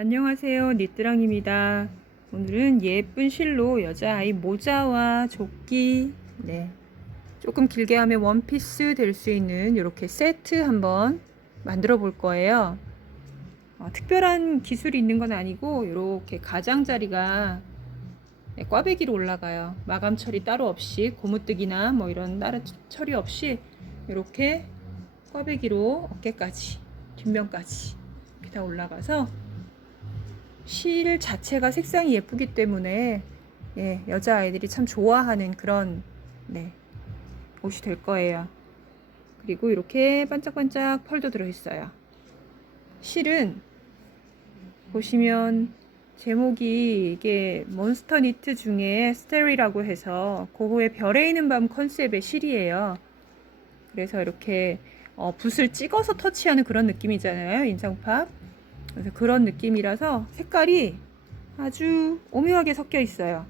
안녕하세요, 니뜨랑입니다. 오늘은 예쁜 실로 여자아이 모자와 조끼, 조금 길게 하면 원피스 될 수 있는 이렇게 세트 한번 만들어 볼 거예요. 특별한 기술이 있는 건 아니고 이렇게 가장자리가 꽈배기로 올라가요. 마감 처리 따로 없이 고무뜨기나 뭐 이런 다른 처리 없이 이렇게 꽈배기로 어깨까지 뒷면까지 이렇게 다 올라가서 실 자체가 색상이 예쁘기 때문에 여자아이들이 참 좋아하는 그런 옷이 될 거예요. 그리고 이렇게 반짝반짝 펄도 들어있어요. 실은 보시면 제목이 이게 몬스터 니트 중에 스테리라고 해서 고흐의 별에 있는 밤 컨셉의 실이에요. 그래서 이렇게 붓을 찍어서 터치하는 그런 느낌이잖아요, 인상팝. 그래서 그런 느낌이라서 색깔이 아주 오묘하게 섞여 있어요.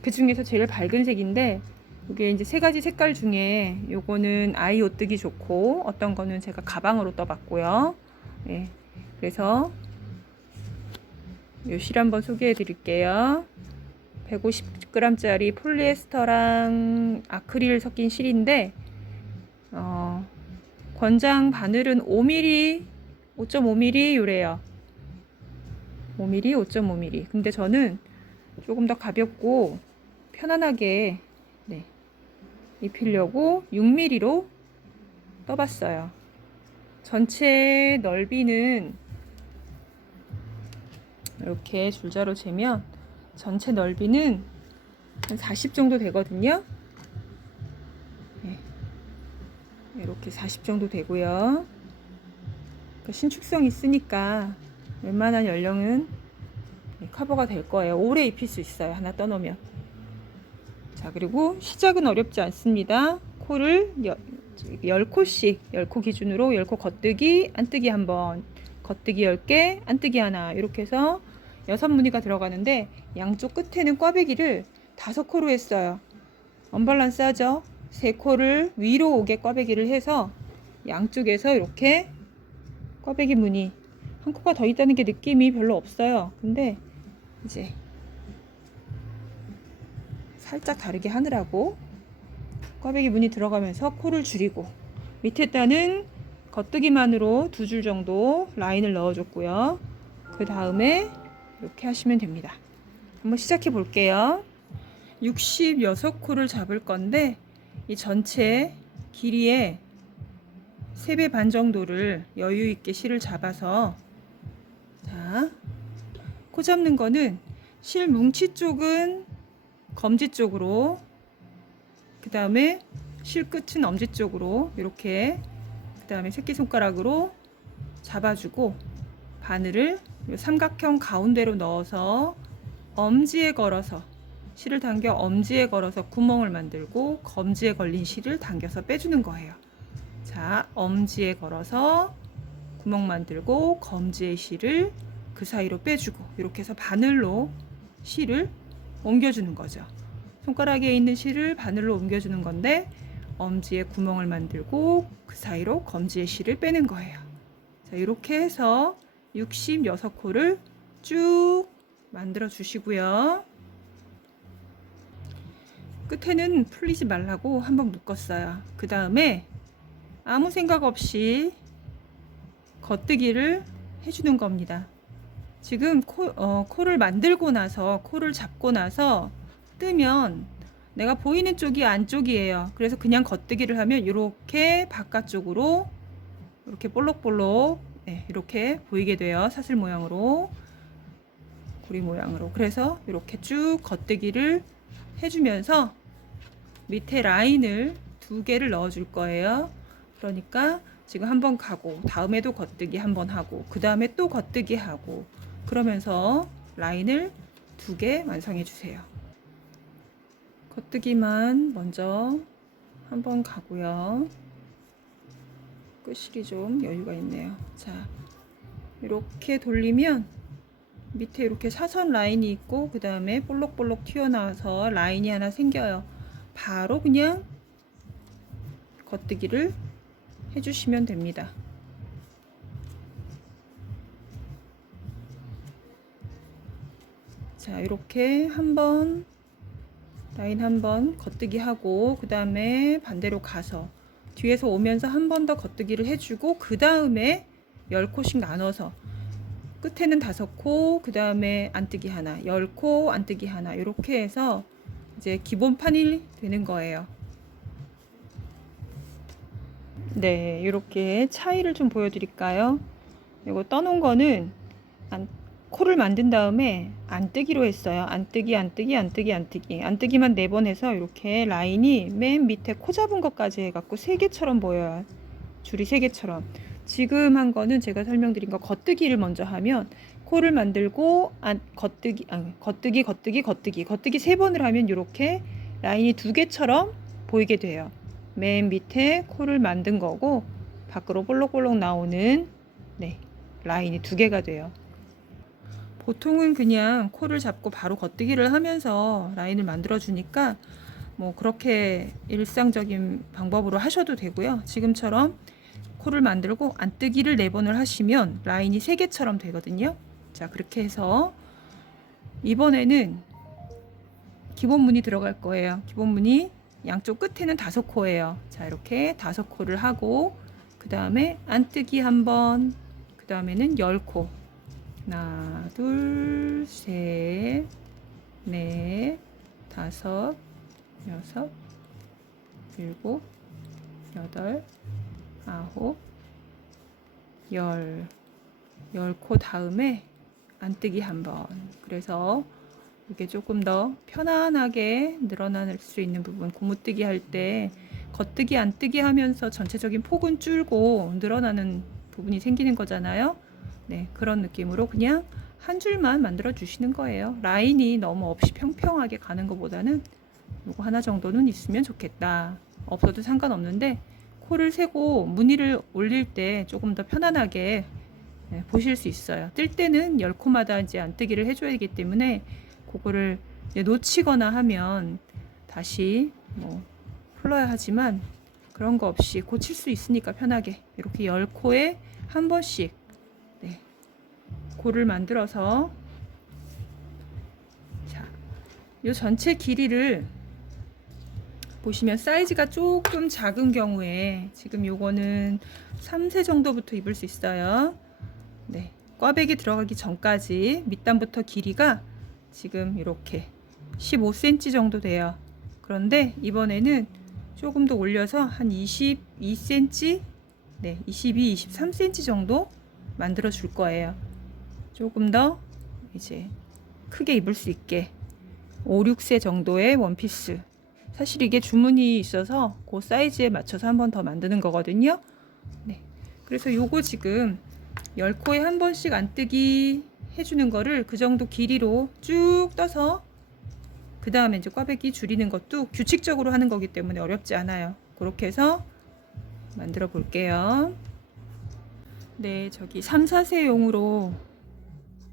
그 중에서 제일 밝은 색인데 이게 이제 세 가지 색깔 중에 요거는 아이 옷 뜨기 좋고 어떤 거는 제가 가방으로 떠봤고요. 그래서 요 실 한번 소개해 드릴게요. 150g짜리 폴리에스터랑 아크릴 섞인 실인데 권장 바늘은 5mm, 5.5mm 요래요. 5mm, 5.5mm. 근데 저는 조금 더 가볍고 편안하게 입히려고 6mm로 떠봤어요. 전체 넓이는 이렇게 줄자로 재면 전체 넓이는 한 40 정도 되거든요. 이렇게 40 정도 되고요. 신축성 있으니까 웬만한 연령은 커버가 될 거예요. 오래 입힐 수 있어요. 하나 떠놓으면. 자, 그리고 시작은 어렵지 않습니다. 코를 10코씩, 10코 기준으로 10코 겉뜨기, 안뜨기 한번, 겉뜨기 10개, 안뜨기 하나, 이렇게 해서 6무늬가 들어가는데 양쪽 끝에는 꽈배기를 5코로 했어요. 언밸런스 하죠? 3코를 위로 오게 꽈배기를 해서 양쪽에서 이렇게 꽈배기 무늬, 한 코가 더 있다는 게 느낌이 별로 없어요. 근데 이제 살짝 다르게 하느라고 꽈배기 무늬 들어가면서 코를 줄이고 밑에 단은 겉뜨기만으로 2줄 정도 라인을 넣어줬고요. 그 다음에 이렇게 하시면 됩니다. 한번 시작해 볼게요. 66코를 잡을 건데 이 전체 길이의 3배 반 정도를 여유 있게 실을 잡아서 자, 코 잡는 거는 실 뭉치 쪽은 검지 쪽으로, 그 다음에 실 끝은 엄지 쪽으로 이렇게, 그 다음에 새끼손가락으로 잡아주고 바늘을 삼각형 가운데로 넣어서 엄지에 걸어서 실을 당겨 엄지에 걸어서 구멍을 만들고 검지에 걸린 실을 당겨서 빼주는 거예요. 자, 엄지에 걸어서 구멍 만들고 검지의 실을 그 사이로 빼주고 이렇게 해서 바늘로 실을 옮겨주는 거죠. 손가락에 있는 실을 바늘로 옮겨주는 건데 엄지에 구멍을 만들고 그 사이로 검지의 실을 빼는 거예요. 자, 이렇게 해서 66코를 쭉 만들어 주시고요. 끝에는 풀리지 말라고 한번 묶었어요. 그 다음에 아무 생각 없이 겉뜨기를 해주는 겁니다. 지금 코를 만들고 나서, 코를 잡고 나서 뜨면 내가 보이는 쪽이 안쪽이에요. 그래서 그냥 겉뜨기를 하면 이렇게 바깥쪽으로 이렇게 볼록볼록 이렇게 보이게 돼요. 사슬 모양으로, 구리 모양으로. 그래서 이렇게 쭉 겉뜨기를 해주면서 밑에 라인을 2개를 넣어줄 거예요. 그러니까 지금 한번 가고 다음에도 겉뜨기 한번 하고 그 다음에 또 겉뜨기 하고 그러면서 라인을 2개 완성해 주세요. 겉뜨기만 먼저 한번 가고요. 끝실이 좀 여유가 있네요. 자, 이렇게 돌리면 밑에 이렇게 사선 라인이 있고 그 다음에 볼록볼록 튀어나와서 라인이 하나 생겨요. 바로 그냥 겉뜨기를 해주시면 됩니다. 자, 이렇게 한번 라인 한번 겉뜨기 하고 그 다음에 반대로 가서 뒤에서 오면서 한 번 더 겉뜨기를 해주고 그 다음에 10코씩 나눠서 끝에는 5코, 그 다음에 안뜨기 하나, 10코, 안뜨기 하나, 이렇게 해서 이제 기본판이 되는 거예요. 네, 이렇게 차이를 좀 보여드릴까요? 이거 떠놓은 거는 코를 만든 다음에 안뜨기로 했어요. 안뜨기, 안뜨기, 안뜨기, 안뜨기. 안뜨기만 4번 해서 이렇게 라인이 맨 밑에 코 잡은 것까지 해갖고 3개처럼 보여요. 줄이 3개처럼. 지금 한 거는 제가 설명드린 거 겉뜨기를 먼저 하면 코를 만들고 겉뜨기, 겉뜨기, 겉뜨기, 겉뜨기, 겉뜨기 3번을 하면 이렇게 라인이 2개처럼 보이게 돼요. 맨 밑에 코를 만든 거고 밖으로 볼록볼록 나오는 네, 라인이 2개가 돼요. 보통은 그냥 코를 잡고 바로 겉뜨기를 하면서 라인을 만들어 주니까 뭐 그렇게 일상적인 방법으로 하셔도 되고요. 지금처럼 코를 만들고 안뜨기를 4번을 하시면 라인이 3개처럼 되거든요. 자, 그렇게 해서 이번에는 기본 무늬 들어갈 거예요. 기본 무늬 양쪽 끝에는 5코예요. 자, 이렇게 5코를 하고 그 다음에 안뜨기 한번, 그 다음에는 10코. 하나, 둘, 셋, 넷, 5, 6, 7, 8, 9, 10코 다음에 안뜨기 한번. 그래서 이게 조금 더 편안하게 늘어날 수 있는 부분, 고무뜨기 할 때 겉뜨기 안뜨기 하면서 전체적인 폭은 줄고 늘어나는 부분이 생기는 거잖아요. 네, 그런 느낌으로 그냥 한 줄만 만들어 주시는 거예요. 라인이 너무 없이 평평하게 가는 것보다는 요거 하나 정도는 있으면 좋겠다. 없어도 상관없는데 코를 세고 무늬를 올릴 때 조금 더 편안하게 보실 수 있어요. 뜰 때는 10코마다 이제 안뜨기를 해줘야 되기 때문에 그거를 놓치거나 하면 다시 뭐 풀어야 하지만 그런 거 없이 고칠 수 있으니까 편하게 이렇게 10코에 한 번씩 고를 만들어서 자, 요 전체 길이를 보시면 사이즈가 조금 작은 경우에 지금 요거는 3세 정도부터 입을 수 있어요. 네, 꽈배기 들어가기 전까지 밑단부터 길이가 지금 이렇게 15cm 정도 돼요. 그런데 이번에는 조금 더 올려서 한 22cm, 네, 22, 23cm 정도 만들어 줄 거예요. 조금 더 이제 크게 입을 수 있게 5, 6세 정도의 원피스. 사실 이게 주문이 있어서 그 사이즈에 맞춰서 한 번 더 만드는 거거든요. 네. 그래서 요거 지금 10코에 한 번씩 안뜨기 해주는 거를 그 정도 길이로 쭉 떠서 그 다음에 이제 꽈배기 줄이는 것도 규칙적으로 하는 거기 때문에 어렵지 않아요. 그렇게 해서 만들어 볼게요. 네, 저기 3, 4세용으로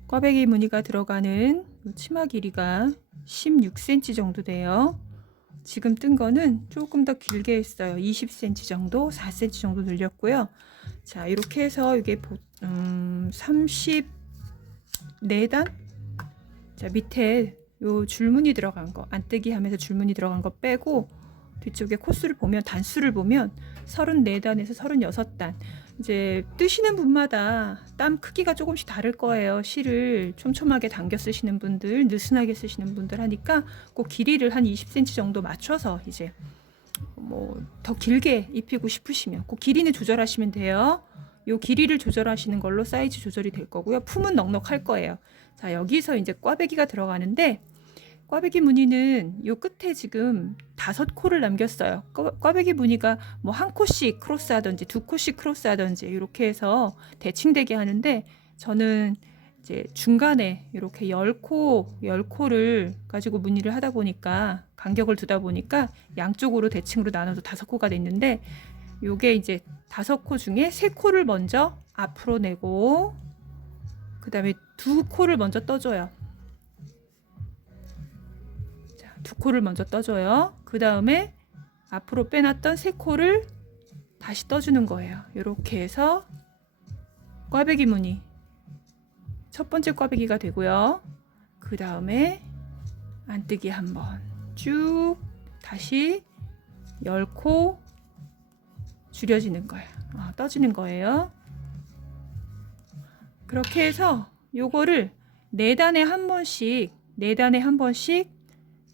꽈배기 무늬가 들어가는 치마 길이가 16cm 정도 돼요. 지금 뜬 거는 조금 더 길게 했어요. 20cm 정도, 4cm 정도 늘렸고요. 자, 이렇게 해서 이게 34단? 자, 밑에 요 줄무늬 들어간 거, 안뜨기 하면서 줄무늬 들어간 거 빼고 뒤쪽에 코수를 보면, 단수를 보면 34단에서 36단. 이제 뜨시는 분마다 땀 크기가 조금씩 다를 거예요. 실을 촘촘하게 당겨 쓰시는 분들, 느슨하게 쓰시는 분들 하니까 꼭 길이를 한 20cm 정도 맞춰서 이제 뭐 더 길게 입히고 싶으시면 꼭 길이는 조절하시면 돼요. 요 길이를 조절하시는 걸로 사이즈 조절이 될 거고요. 품은 넉넉할 거예요. 자, 여기서 이제 꽈배기가 들어가는데 꽈배기 무늬는 요 끝에 지금 5코를 남겼어요. 꽈배기 무늬가 뭐 한 코씩 크로스 하든지 2코씩 크로스 하든지 이렇게 해서 대칭되게 하는데 저는 이제 중간에 이렇게 10코를 가지고 무늬를 하다 보니까 간격을 두다 보니까 양쪽으로 대칭으로 나눠서 5코가 됐는데 요게 이제 5코 중에 3코를 먼저 앞으로 내고 그 다음에 2코를 먼저 떠줘요. 2코를 먼저 떠줘요. 그 다음에 앞으로 빼놨던 3코를 다시 떠주는 거예요. 이렇게 해서 꽈배기 무늬 첫 번째 꽈배기가 되고요. 그 다음에 안뜨기 한번 쭉 다시 10코 줄여지는 거예요. 떠지는 거예요. 그렇게 해서 요거를 4단에 한 번씩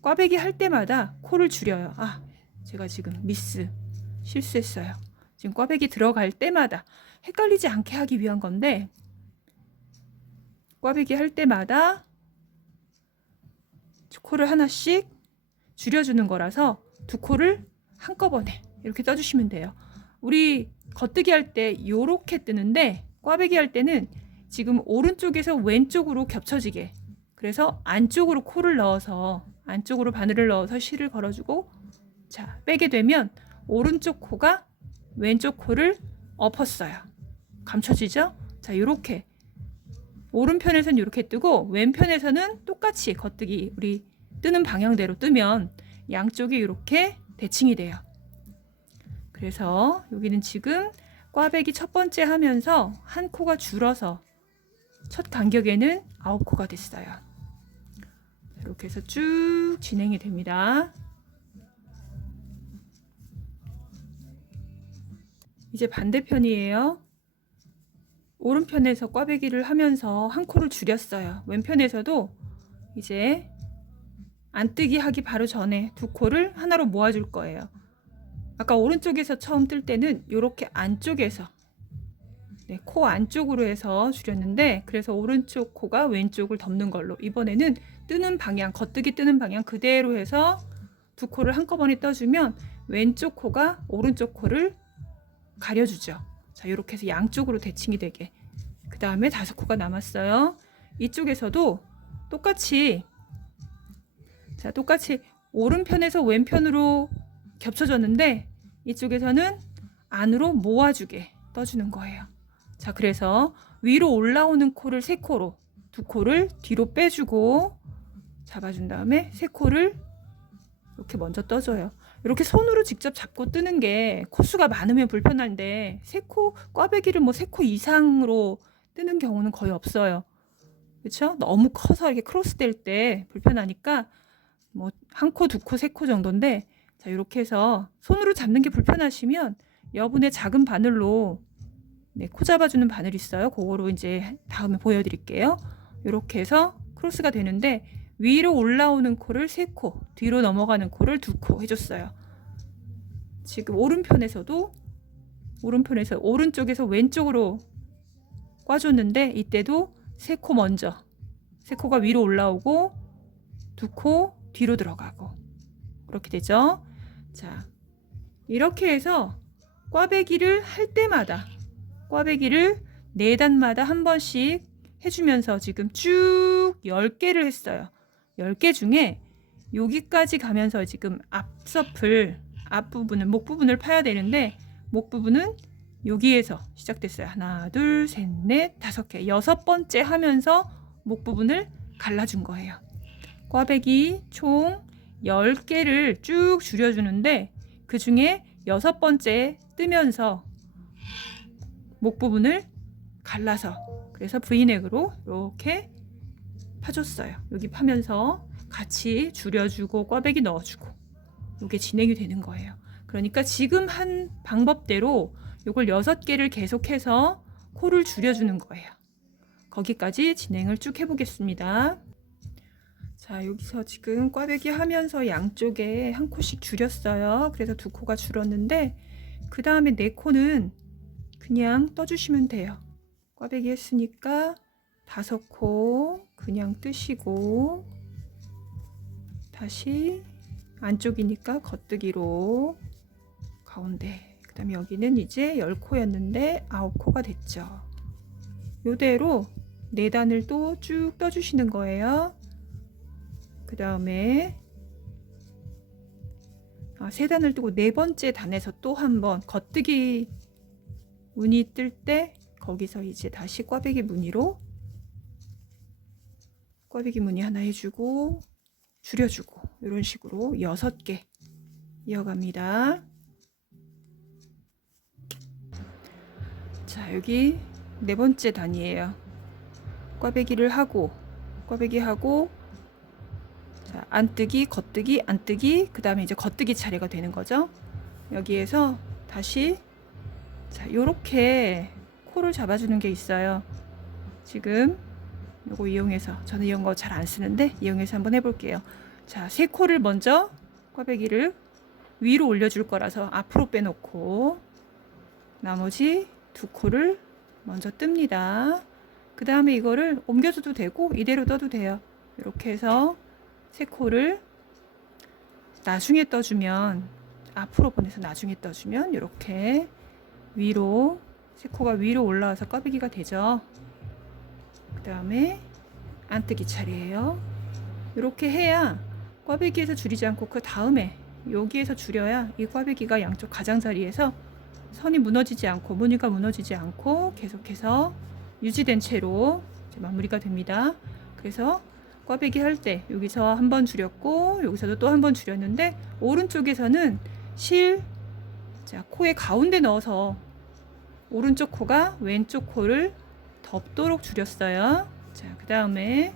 꽈배기 할 때마다 코를 줄여요. 제가 지금 실수했어요. 지금 꽈배기 들어갈 때마다 헷갈리지 않게 하기 위한 건데, 꽈배기 할 때마다 코를 하나씩 줄여주는 거라서 2코를 한꺼번에 이렇게 떠주시면 돼요. 우리 겉뜨기 할 때 요렇게 뜨는데, 꽈배기 할 때는 지금 오른쪽에서 왼쪽으로 겹쳐지게, 그래서 안쪽으로 코를 넣어서, 안쪽으로 바늘을 넣어서 실을 걸어주고, 자, 빼게 되면 오른쪽 코가 왼쪽 코를 엎었어요. 감춰지죠? 자, 요렇게 오른편에서는 이렇게 뜨고 왼편에서는 똑같이 겉뜨기 우리 뜨는 방향대로 뜨면 양쪽이 이렇게 대칭이 돼요. 그래서 여기는 지금 꽈배기 첫 번째 하면서 한 코가 줄어서 첫 간격에는 9코가 됐어요. 이렇게 해서 쭉 진행이 됩니다. 이제 반대편이에요. 오른편에서 꽈배기를 하면서 한 코를 줄였어요. 왼편에서도 이제 안뜨기 하기 바로 전에 2코를 하나로 모아줄 거예요. 아까 오른쪽에서 처음 뜰 때는 이렇게 안쪽에서, 코 안쪽으로 해서 줄였는데, 그래서 오른쪽 코가 왼쪽을 덮는 걸로, 이번에는 뜨는 방향, 겉뜨기 뜨는 방향 그대로 해서 2코를 한꺼번에 떠주면 왼쪽 코가 오른쪽 코를 가려주죠. 자, 이렇게 해서 양쪽으로 대칭이 되게. 그 다음에 5코가 남았어요. 이쪽에서도 똑같이 오른편에서 왼편으로 겹쳐졌는데, 이쪽에서는 안으로 모아주게 떠주는 거예요. 자, 그래서 위로 올라오는 코를 3코로, 2코를 뒤로 빼주고 잡아준 다음에 3코를 이렇게 먼저 떠줘요. 이렇게 손으로 직접 잡고 뜨는 게 코수가 많으면 불편한데, 3코, 꽈배기를 3코 이상으로 뜨는 경우는 거의 없어요. 그렇죠? 너무 커서 이렇게 크로스 될 때 불편하니까 1코, 2코, 3코 정도인데, 자, 이렇게 해서 손으로 잡는 게 불편하시면 여분의 작은 바늘로, 코 잡아주는 바늘 있어요. 그거로 이제 다음에 보여드릴게요. 이렇게 해서 크로스가 되는데, 위로 올라오는 코를 3코, 뒤로 넘어가는 코를 2코 해줬어요. 지금 오른쪽에서 왼쪽으로 꽈줬는데, 이때도 3코 먼저, 3코가 위로 올라오고 2코 뒤로 들어가고, 그렇게 되죠. 자, 이렇게 해서 꽈배기를 할 때마다, 꽈배기를 4단마다 한 번씩 해주면서 지금 쭉 10개를 했어요. 10개 중에 여기까지 가면서 지금 앞부분을, 목 부분을 파야 되는데, 목 부분은 여기에서 시작됐어요. 하나, 둘, 셋, 넷, 5개. 6번째 하면서 목 부분을 갈라준 거예요. 꽈배기 총 10개를 쭉 줄여주는데, 그 중에 6번째 뜨면서 목 부분을 갈라서, 그래서 V넥으로 이렇게 파줬어요. 여기 파면서 같이 줄여주고 꽈배기 넣어주고, 이게 진행이 되는 거예요. 그러니까 지금 한 방법대로 이걸 6개를 계속해서 코를 줄여주는 거예요. 거기까지 진행을 쭉 해보겠습니다. 자, 여기서 지금 꽈배기 하면서 양쪽에 한 코씩 줄였어요. 그래서 2코가 줄었는데, 그 다음에 4코는 그냥 떠주시면 돼요. 꽈배기 했으니까 5코 그냥 뜨시고, 다시 안쪽이니까 겉뜨기로 가운데, 그 다음에 여기는 이제 10코였는데 9코가 됐죠. 요대로 4단을 또 쭉 떠주시는 거예요. 그 다음에 3단을 뜨고 4번째 단에서 또 한번 겉뜨기 무늬 뜰 때, 거기서 이제 다시 꽈배기 무늬로 꽈배기 무늬 하나 해주고 줄여주고, 이런 식으로 6개 이어갑니다. 자, 여기 4번째 단이에요. 꽈배기를 하고, 꽈배기 하고 자, 안뜨기, 겉뜨기, 안뜨기, 그 다음에 이제 겉뜨기 차례가 되는 거죠. 여기에서 다시 자, 요렇게 코를 잡아주는 게 있어요. 지금 요거 이용해서, 저는 이런 거 잘 안 쓰는데 이용해서 한번 해볼게요. 자, 세 코를 먼저 꽈배기를 위로 올려줄 거라서 앞으로 빼놓고 나머지 두 코를 먼저 뜹니다. 그 다음에 이거를 옮겨줘도 되고 이대로 떠도 돼요. 이렇게 해서 세 코를 나중에 떠주면, 앞으로 보내서 나중에 떠주면 이렇게 위로, 세 코가 위로 올라와서 꽈배기가 되죠. 그 다음에 안뜨기 차례예요. 이렇게 해야 꽈배기에서 줄이지 않고 그 다음에 여기에서 줄여야 이 꽈배기가 양쪽 가장자리에서 선이 무너지지 않고, 무늬가 무너지지 않고 계속해서 유지된 채로 이제 마무리가 됩니다. 그래서 꽈배기 할 때 여기서 한 번 줄였고 여기서도 또 한 번 줄였는데, 오른쪽에서는 자, 코의 가운데 넣어서 오른쪽 코가 왼쪽 코를 덮도록 줄였어요. 자, 그 다음에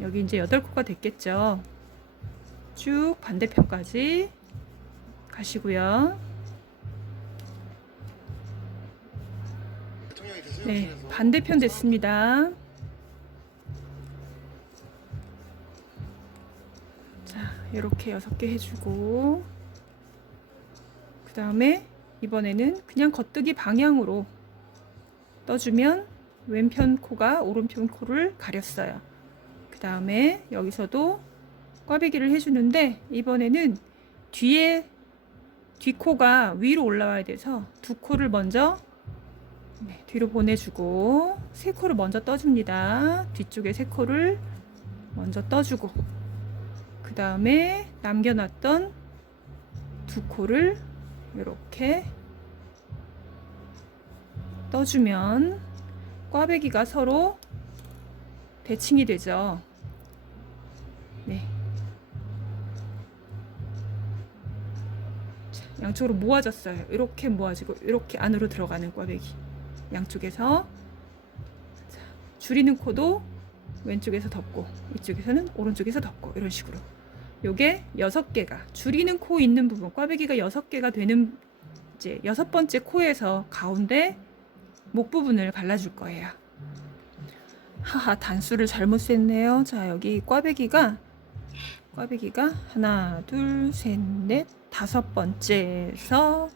여기 이제 8코가 됐겠죠. 쭉 반대편까지 가시고요. 네, 반대편 됐습니다. 자, 이렇게 6개 해주고, 그 다음에 이번에는 그냥 겉뜨기 방향으로 떠주면 왼편 코가 오른편 코를 가렸어요. 그 다음에 여기서도 꽈배기를 해주는데, 이번에는 뒷코가 위로 올라와야 돼서 두 코를 먼저 뒤로 보내주고 세 코를 먼저 떠줍니다. 뒤쪽에 세 코를 먼저 떠주고, 그 다음에 남겨놨던 두 코를 이렇게 떠주면 꽈배기가 서로 대칭이 되죠. 네. 자, 양쪽으로 모아졌어요. 이렇게 모아지고 이렇게 안으로 들어가는 꽈배기. 양쪽에서 자, 줄이는 코도 왼쪽에서 덮고 이쪽에서는 오른쪽에서 덮고, 이런 식으로 요게 6개가 줄이는 코 있는 부분, 꽈배기가 6개가 되는 이제 6번째 코에서 가운데 목 부분을 갈라줄 거예요. 하하, 단수를 잘못 셌네요. 자, 여기 꽈배기가 하나, 둘, 셋, 넷, 5번째에서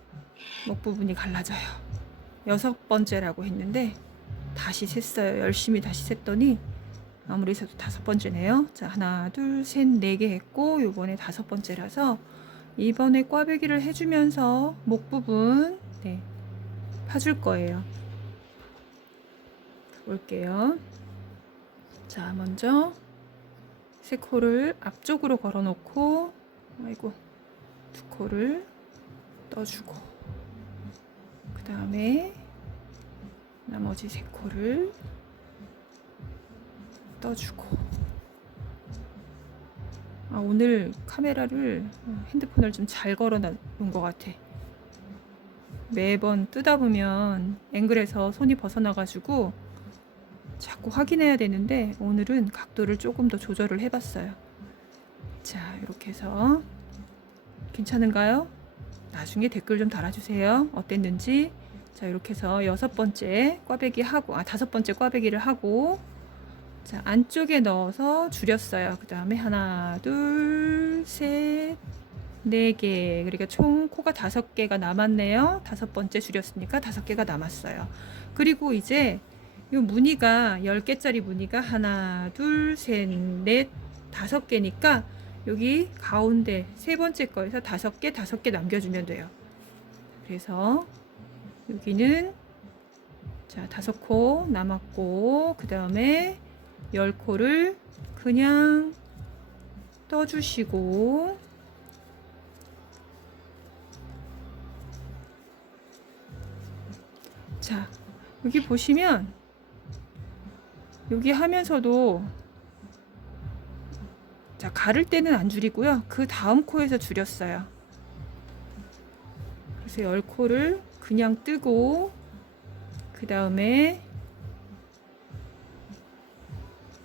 목 부분이 갈라져요. 6번째라고 했는데 다시 셌어요. 열심히 다시 셌더니 아무리 세도 5번째네요. 자, 하나, 둘, 셋, 4개 했고 요번에 5번째라서 이번에 꽈배기를 해주면서 목 부분 파줄 거예요. 볼게요. 자, 먼저 세 코를 앞쪽으로 걸어 놓고, 아이고, 두 코를 떠주고, 그 다음에 나머지 세 코를 떠주고. 오늘 카메라를, 핸드폰을 좀 잘 걸어 놓은 것 같아. 매번 뜨다 보면 앵글에서 손이 벗어나가지고 자꾸 확인해야 되는데, 오늘은 각도를 조금 더 조절을 해봤어요. 자, 이렇게 해서 괜찮은가요? 나중에 댓글 좀 달아주세요. 어땠는지. 자, 이렇게 해서 6번째 꽈배기 하고, 5번째 꽈배기를 하고, 자, 안쪽에 넣어서 줄였어요. 그 다음에 하나, 둘, 셋, 4개. 그러니까 총 코가 5개가 남았네요. 5번째 줄였으니까 5개가 남았어요. 그리고 이제 이 무늬가 10개짜리 무늬가 하나, 둘, 셋, 넷, 5개니까 여기 가운데 3번째 거에서 5개 남겨주면 돼요. 그래서 여기는 자, 5코 남았고, 그 다음에 10코를 그냥 떠주시고, 자, 여기 보시면 여기 하면서도 자, 가를 때는 안 줄이고요. 그 다음 코에서 줄였어요. 그래서 10코를 그냥 뜨고, 그 다음에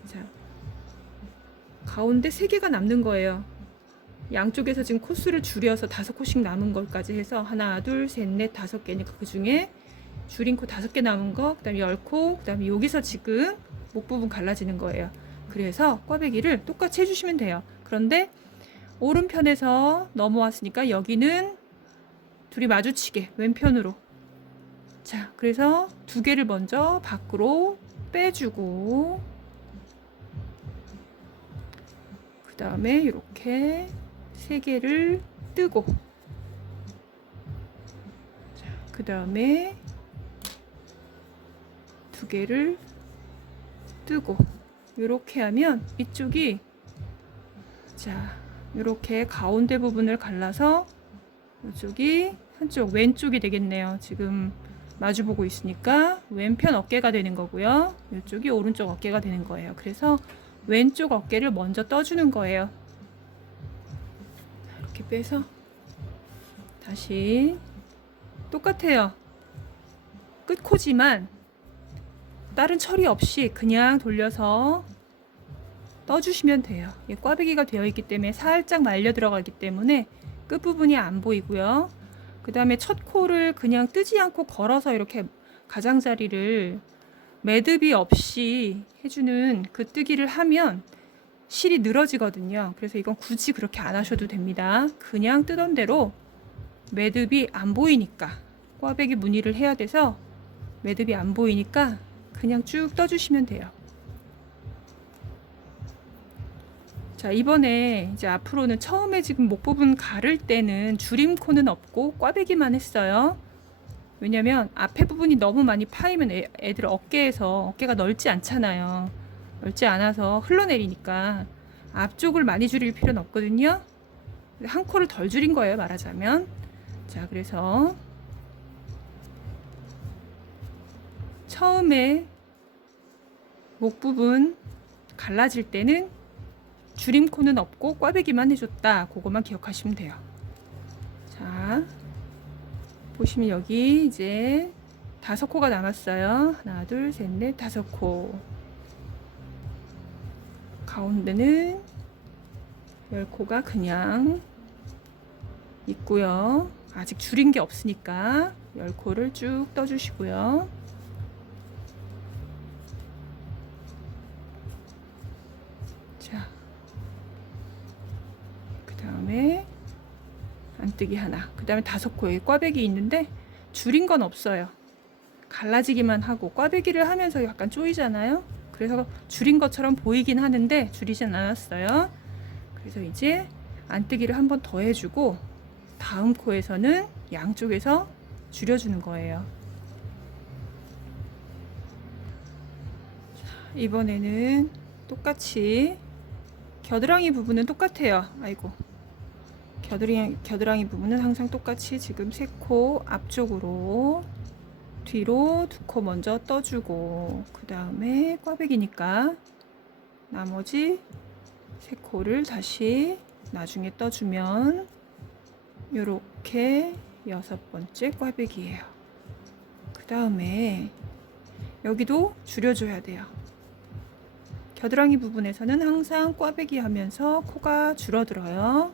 자, 가운데 3개가 남는 거예요. 양쪽에서 지금 코수를 줄여서 5코씩 남은 것까지 해서 하나, 둘, 셋, 넷, 5개니까 그 중에 줄인 코 5개 남은 거, 그 다음에 10코, 그 다음에 여기서 지금 목 부분 갈라지는 거예요. 그래서 꽈배기를 똑같이 해주시면 돼요. 그런데 오른편에서 넘어왔으니까 여기는 둘이 마주치게 왼편으로. 자, 그래서 2개를 먼저 밖으로 빼주고, 그 다음에 이렇게 3개를 뜨고, 자, 그 다음에 2개를 뜨고, 이렇게 하면 이쪽이, 자, 이렇게 가운데 부분을 갈라서 이쪽이 한쪽 왼쪽이 되겠네요. 지금 마주보고 있으니까 왼편 어깨가 되는 거고요. 이쪽이 오른쪽 어깨가 되는 거예요. 그래서 왼쪽 어깨를 먼저 떠주는 거예요. 이렇게 빼서 다시 똑같아요. 끝코지만 다른 처리 없이 그냥 돌려서 떠주시면 돼요. 이게 꽈배기가 되어 있기 때문에 살짝 말려 들어가기 때문에 끝부분이 안 보이고요. 그 다음에 첫 코를 그냥 뜨지 않고 걸어서 이렇게 가장자리를 매듭이 없이 해주는 그 뜨기를 하면 실이 늘어지거든요. 그래서 이건 굳이 그렇게 안 하셔도 됩니다. 그냥 뜨던 대로 매듭이 안 보이니까, 꽈배기 무늬를 해야 돼서 매듭이 안 보이니까 그냥 쭉 떠주시면 돼요. 자, 이번에 이제 앞으로는 처음에 지금 목 부분 가를 때는 줄임코는 없고 꽈배기만 했어요. 왜냐면 앞에 부분이 너무 많이 파이면 애들 어깨가 넓지 않잖아요. 넓지 않아서 흘러내리니까 앞쪽을 많이 줄일 필요는 없거든요. 한 코를 덜 줄인 거예요, 말하자면. 자, 그래서 처음에 목 부분 갈라질 때는 줄임코는 없고 꽈배기만 해줬다. 그것만 기억하시면 돼요. 자, 보시면 여기 이제 5코가 남았어요. 하나, 둘, 셋, 넷, 5코. 가운데는 10코가 그냥 있고요. 아직 줄인 게 없으니까 10코를 쭉 떠주시고요. 자, 그 다음에 안뜨기 하나, 그 다음에 5코에 꽈배기 있는데 줄인 건 없어요. 갈라지기만 하고 꽈배기를 하면서 약간 쪼이잖아요. 그래서 줄인 것처럼 보이긴 하는데 줄이진 않았어요. 그래서 이제 안뜨기를 한 번 더 해주고 다음 코에서는 양쪽에서 줄여주는 거예요. 자, 이번에는 똑같이 겨드랑이 부분은 똑같아요. 아이고, 겨드랑이 부분은 항상 똑같이 지금 3코 앞쪽으로 뒤로 2코 먼저 떠주고, 그 다음에 꽈배기니까 나머지 3코를 다시 나중에 떠주면 요렇게 6번째 꽈배기예요. 그 다음에 여기도 줄여줘야 돼요. 겨드랑이 부분에서는 항상 꽈배기 하면서 코가 줄어들어요.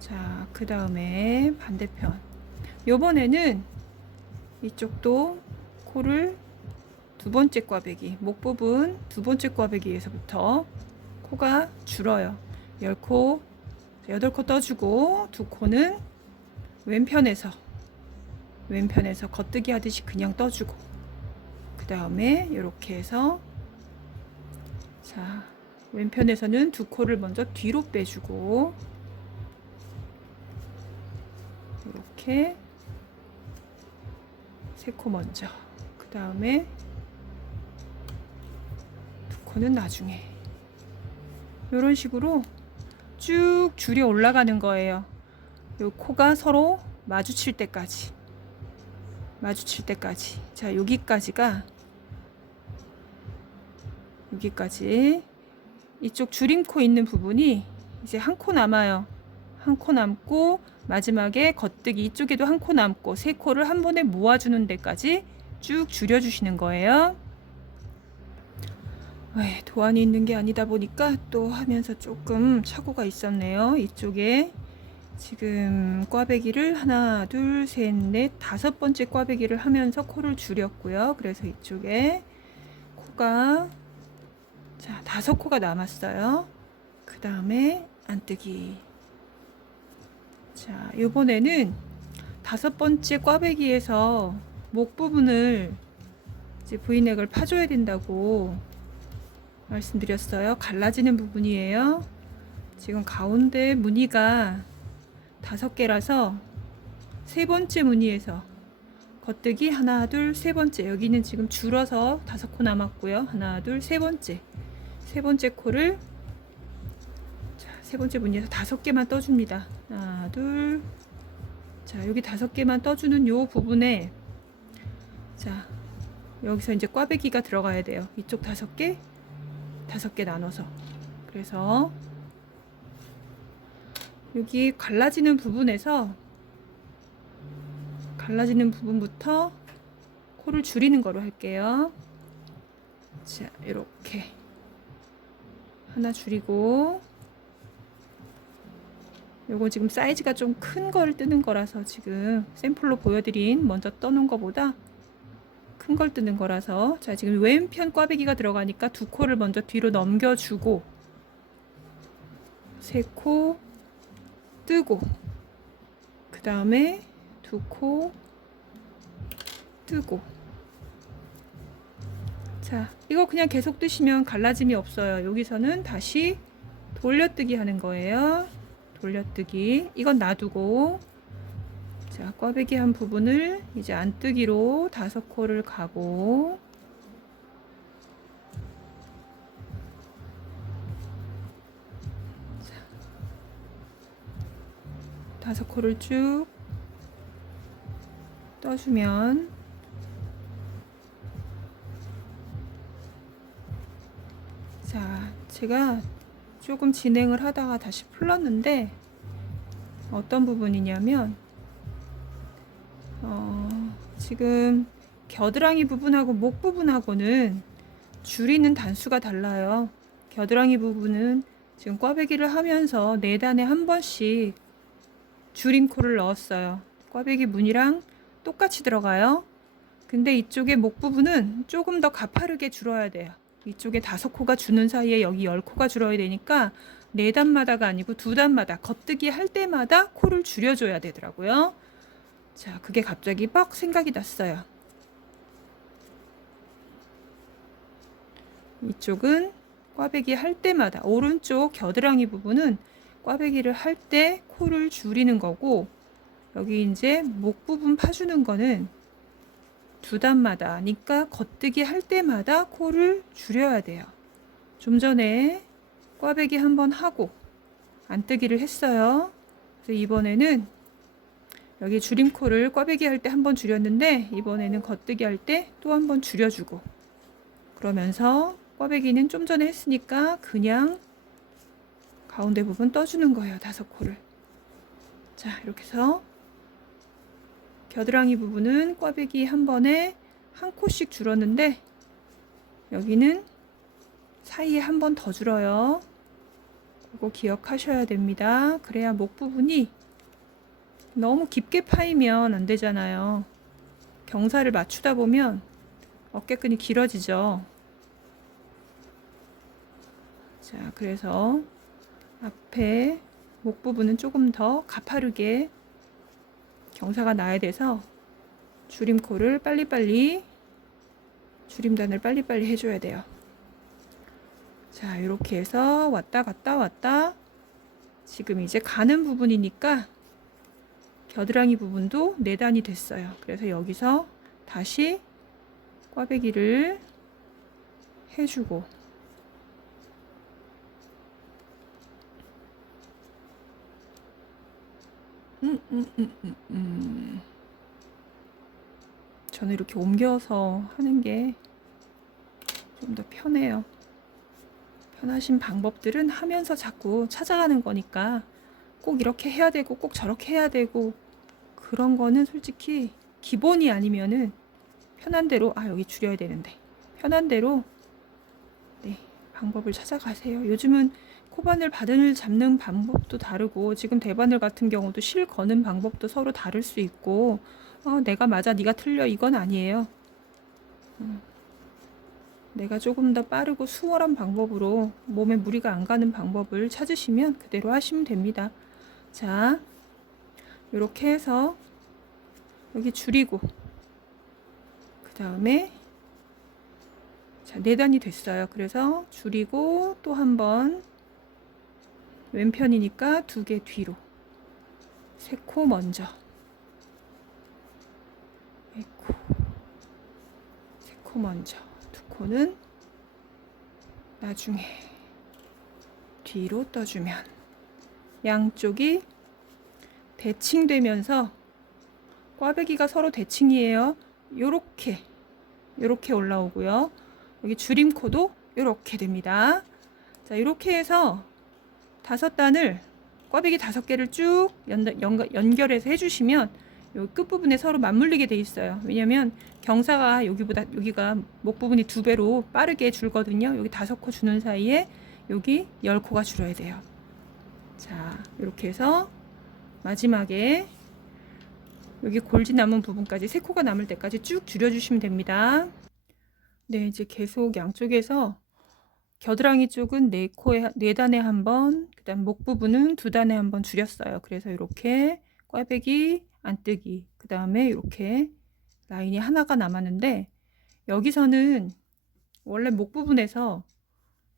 자, 그 다음에 반대편. 요번에는 이쪽도 코를 2번째 꽈배기, 목 부분 2번째 꽈배기에서부터 코가 줄어요. 10코, 8코 떠주고 2코는 왼편에서 겉뜨기 하듯이 그냥 떠주고, 그 다음에 이렇게 해서, 자, 왼편에서는 2코를 먼저 뒤로 빼주고, 이렇게 3코 먼저, 그 다음에 2코는 나중에, 이런 식으로 쭉 줄이 올라가는 거예요. 요 코가 서로 마주칠 때까지. 자, 여기까지 이쪽 줄임코 있는 부분이 이제 1코 남아요. 1코 남고 마지막에 겉뜨기 이쪽에도 1코 남고 3코를 한 번에 모아주는 데까지 쭉 줄여주시는 거예요. 도안이 있는 게 아니다 보니까 또 하면서 조금 착오가 있었네요. 이쪽에 지금 꽈배기를 하나, 둘, 셋, 넷, 다섯 번째 꽈배기를 하면서 코를 줄였고요. 그래서 이쪽에 코가 자, 다섯 코가 남았어요. 그 다음에 안뜨기. 자, 이번에는 다섯 번째 꽈배기에서 목 부분을 이제 브이넥을 파줘야 된다고 말씀드렸어요. 갈라지는 부분이에요. 지금 가운데 무늬가 다섯 개라서 세 번째 무늬에서 겉뜨기 하나, 둘, 세 번째. 여기는 지금 줄어서 다섯 코 남았고요. 하나, 둘, 세 번째. 세 번째 코를 자, 세 번째 무늬에서 다섯 개만 떠줍니다. 하나, 둘. 자, 여기 다섯 개만 떠주는 요 부분에 자, 여기서 이제 꽈배기가 들어가야 돼요. 이쪽 다섯 개 나눠서. 그래서 여기 갈라지는 부분에서 갈라지는 부분부터 코를 줄이는 거로 할게요. 자, 이렇게 하나 줄이고, 요거 지금 사이즈가 좀 큰 걸 뜨는 거라서 지금 샘플로 보여드린 먼저 떠놓은 거보다 큰 걸 뜨는 거라서, 자, 지금 왼편 꽈배기가 들어가니까 두 코를 먼저 뒤로 넘겨주고 세 코 뜨고, 그 다음에 두 코 뜨고. 자, 이거 그냥 계속 뜨시면 갈라짐이 없어요. 여기서는 다시 돌려뜨기 하는 거예요. 돌려뜨기. 이건 놔두고, 자, 꽈배기 한 부분을 이제 안뜨기로 다섯 코를 가고, 자, 다섯 코를 쭉 떠주면, 자, 제가 조금 진행을 하다가 다시 풀렀는데 어떤 부분이냐면 지금 겨드랑이 부분하고 목 부분하고는 줄이는 단수가 달라요. 겨드랑이 부분은 지금 꽈배기를 하면서 4단에 한 번씩 줄임코를 넣었어요. 꽈배기 무늬랑 똑같이 들어가요. 근데 이쪽에 목 부분은 조금 더 가파르게 줄어야 돼요. 이쪽에 5코가 주는 사이에 여기 10코가 줄어야 되니까 4단마다가 아니고 2단마다 겉뜨기 할 때마다 코를 줄여줘야 되더라고요. 자, 그게 갑자기 빡 생각이 났어요. 이쪽은 꽈배기 할 때마다, 오른쪽 겨드랑이 부분은 꽈배기를 할 때 코를 줄이는 거고, 여기 이제 목 부분 파주는 거는 2단마다, 그러니까 겉뜨기 할 때마다 코를 줄여야 돼요. 좀 전에 꽈배기 한번 하고 안뜨기를 했어요. 그래서 이번에는 여기 줄임코를 꽈배기 할 때 한번 줄였는데, 이번에는 겉뜨기 할 때 또 한번 줄여주고, 그러면서 꽈배기는 좀 전에 했으니까 그냥 가운데 부분 떠주는 거예요. 5코를. 자, 이렇게 해서 겨드랑이 부분은 꽈배기 한 번에 한 코씩 줄었는데, 여기는 사이에 한 번 더 줄어요. 그거 기억하셔야 됩니다. 그래야 목 부분이 너무 깊게 파이면 안 되잖아요. 경사를 맞추다 보면 어깨끈이 길어지죠. 자, 그래서 앞에 목 부분은 조금 더 가파르게 경사가 나야 돼서 줄임코를 빨리빨리, 줄임단을 빨리빨리 해줘야 돼요. 자, 이렇게 해서 왔다 갔다 왔다. 지금 이제 가는 부분이니까 겨드랑이 부분도 4단이 됐어요. 그래서 여기서 다시 꽈배기를 해주고, 저는 이렇게 옮겨서 하는 게 좀 더 편해요. 편하신 방법들은 하면서 자꾸 찾아가는 거니까, 꼭 이렇게 해야 되고 꼭 저렇게 해야 되고 그런 거는 솔직히 기본이 아니면은 편한 대로, 아, 여기 줄여야 되는데, 편한 대로 네, 방법을 찾아가세요. 요즘은 코바늘 바늘 잡는 방법도 다르고 지금 대바늘 같은 경우도 실 거는 방법도 서로 다를 수 있고 내가 맞아 네가 틀려 이건 아니에요. 내가 조금 더 빠르고 수월한 방법으로 몸에 무리가 안 가는 방법을 찾으시면 그대로 하시면 됩니다. 자, 이렇게 해서 여기 줄이고 그 다음에 자, 4단이 됐어요. 그래서 줄이고 또 한 번 왼편이니까 2개 뒤로 3코 먼저 1코 3코 먼저 2코는 나중에 뒤로 떠주면 양쪽이 대칭되면서 꽈배기가 서로 대칭이에요. 요렇게 올라오고요. 여기 줄임코도 요렇게 됩니다. 자, 이렇게 해서 5단을 꽈배기 5개를 쭉 연결해서 해주시면 요 끝부분에 서로 맞물리게 돼 있어요. 왜냐면 경사가 여기가 목 부분이 2배로 빠르게 줄거든요. 여기 5코 주는 사이에 여기 10코가 줄어야 돼요. 자, 이렇게 해서 마지막에 여기 골지 남은 부분까지 3코가 남을 때까지 쭉 줄여주시면 됩니다. 네, 이제 계속 양쪽에서 겨드랑이 쪽은 4단에 한 번, 그 다음 목 부분은 2단에 한 번 줄였어요. 그래서 이렇게 꽈배기, 안뜨기, 그 다음에 이렇게 라인이 하나가 남았는데 여기서는 원래 목 부분에서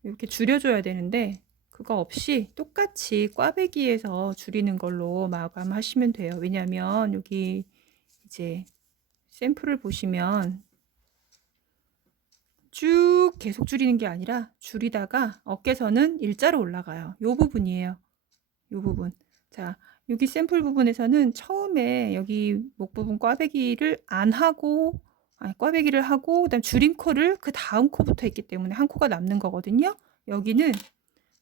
이렇게 줄여줘야 되는데 그거 없이 똑같이 꽈배기에서 줄이는 걸로 마감하시면 돼요. 왜냐면 여기 이제 샘플을 보시면 쭉 계속 줄이는 게 아니라 줄이다가 어깨선은 일자로 올라가요. 요 부분이에요. 요 부분. 자, 여기 샘플 부분에서는 처음에 여기 목 부분 꽈배기를 안 하고 꽈배기를 하고 그다음 줄임코를 그 다음 코부터 했기 때문에 한 코가 남는 거거든요. 여기는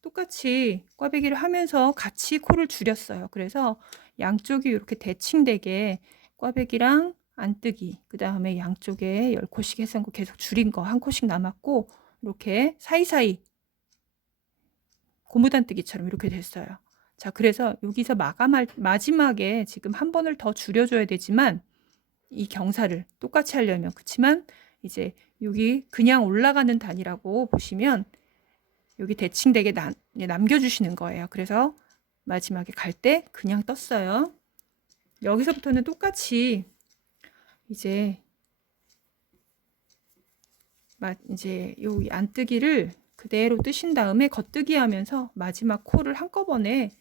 똑같이 꽈배기를 하면서 같이 코를 줄였어요. 그래서 양쪽이 이렇게 대칭되게 꽈배기랑 안뜨기, 그 다음에 양쪽에 10코씩 해서 계속 줄인 거 한 코씩 남았고 이렇게 사이사이 고무단뜨기처럼 이렇게 됐어요. 자, 그래서 여기서 마지막에 지금 한 번을 더 줄여줘야 되지만 이 경사를 똑같이 하려면 그렇지만 이제 여기 그냥 올라가는 단이라고 보시면 여기 대칭되게 남겨주시는 거예요. 그래서 마지막에 갈 때 그냥 떴어요. 여기서부터는 똑같이 이제 요 안뜨기를 그대로 뜨신 다음에 겉뜨기 하면서 마지막 코를 한꺼번에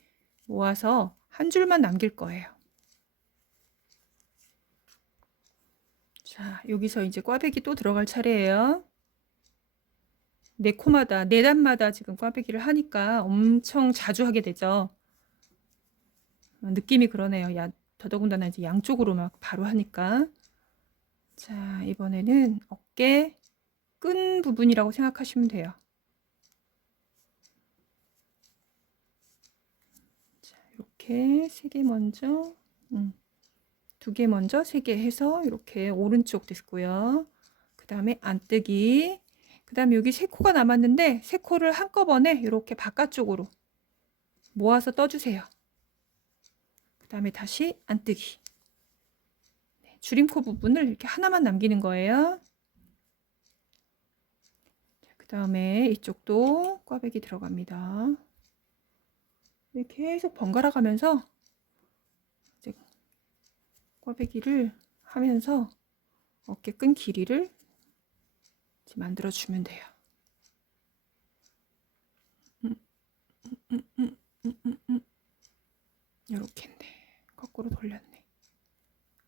모아서 한 줄만 남길 거예요. 자, 여기서 이제 꽈배기 또 들어갈 차례예요. 4코마다 4단마다 지금 꽈배기를 하니까 엄청 자주 하게 되죠. 느낌이 그러네요. 더더군다나 이제 양쪽으로 막 바로 하니까. 자, 이번에는 어깨 끈 부분이라고 생각하시면 돼요. 자, 이렇게 3개 먼저, 2개 먼저 3개 해서 이렇게 오른쪽 됐고요. 그 다음에 안뜨기. 그 다음에 여기 3코가 남았는데 3코를 한꺼번에 이렇게 바깥쪽으로 모아서 떠주세요. 그 다음에 다시 안뜨기. 네, 줄임코 부분을 이렇게 하나만 남기는 거예요. 그 다음에 이쪽도 꽈배기 들어갑니다. 네, 계속 번갈아 가면서 이제 꽈배기를 하면서 어깨끈 길이를 만들어 주면 돼요. 이렇게인데 거꾸로 돌렸네.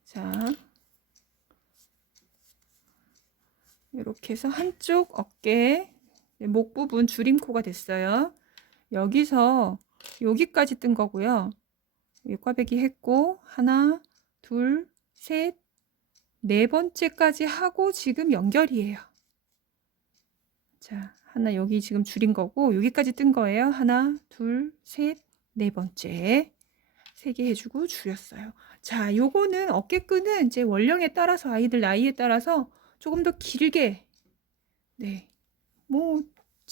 자, 이렇게 해서 한쪽 어깨 목 부분 줄임코가 됐어요. 여기서 여기까지 뜬 거고요. 여기 꽈배기 했고 하나, 둘, 셋, 4번째까지 하고 지금 연결이에요. 자, 하나 여기 지금 줄인 거고 여기까지 뜬 거예요. 하나, 둘, 셋, 4번째 3개 해주고 줄였어요. 자, 요거는 어깨끈은 이제 원령에 따라서 아이들 나이에 따라서 조금 더 길게 네, 뭐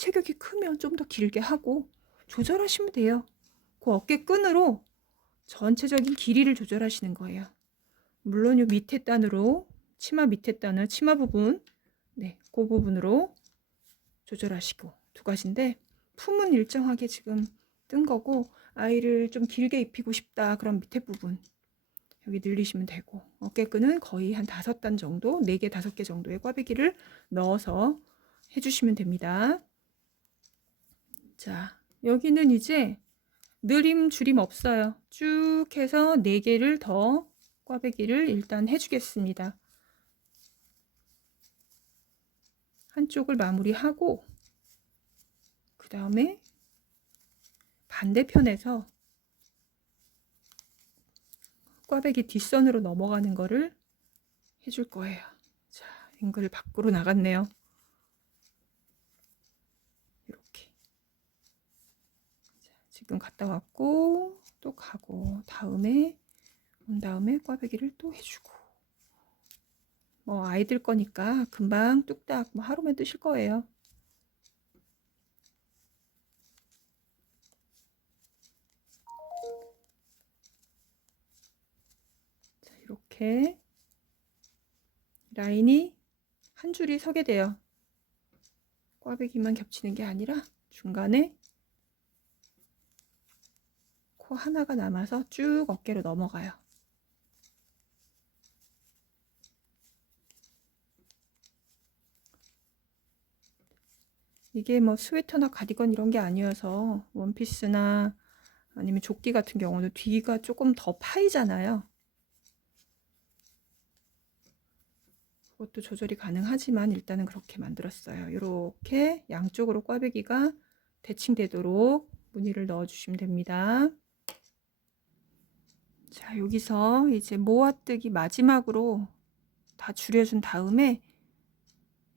체격이 크면 좀 더 길게 하고 조절하시면 돼요. 그 어깨끈으로 전체적인 길이를 조절하시는 거예요. 물론 요 밑에 단으로 치마 밑에 단을 치마 부분 네, 그 부분으로 조절하시고 두 가지인데 품은 일정하게 지금 뜬 거고 아이를 좀 길게 입히고 싶다 그럼 밑에 부분 여기 늘리시면 되고 어깨끈은 거의 한 5단 정도 4개 5개 정도의 꽈배기를 넣어서 해주시면 됩니다. 자 여기는 이제 느림 줄임 없어요. 쭉 해서 4개를 더 꽈배기를 일단 해주겠습니다. 한쪽을 마무리하고 그 다음에 반대편에서 꽈배기 뒷선으로 넘어가는 거를 해줄 거예요. 자, 앵글 밖으로 나갔네요. 이렇게. 자, 지금 갔다 왔고 또 가고 다음에 온 다음에 꽈배기를 또 해주고 뭐 아이들 거니까 금방 뚝딱 뭐 하루면 뜨실 거예요. 자, 이렇게 라인이 한 줄이 서게 돼요. 꽈배기만 겹치는 게 아니라 중간에 코 하나가 남아서 쭉 어깨로 넘어가요. 이게 뭐 스웨터나 가디건 이런 게 아니어서 원피스나 아니면 조끼 같은 경우는 뒤가 조금 더 파이잖아요. 그것도 조절이 가능하지만 일단은 그렇게 만들었어요. 이렇게 양쪽으로 꽈배기가 대칭되도록 무늬를 넣어 주시면 됩니다. 자, 여기서 이제 모아뜨기 마지막으로 다 줄여준 다음에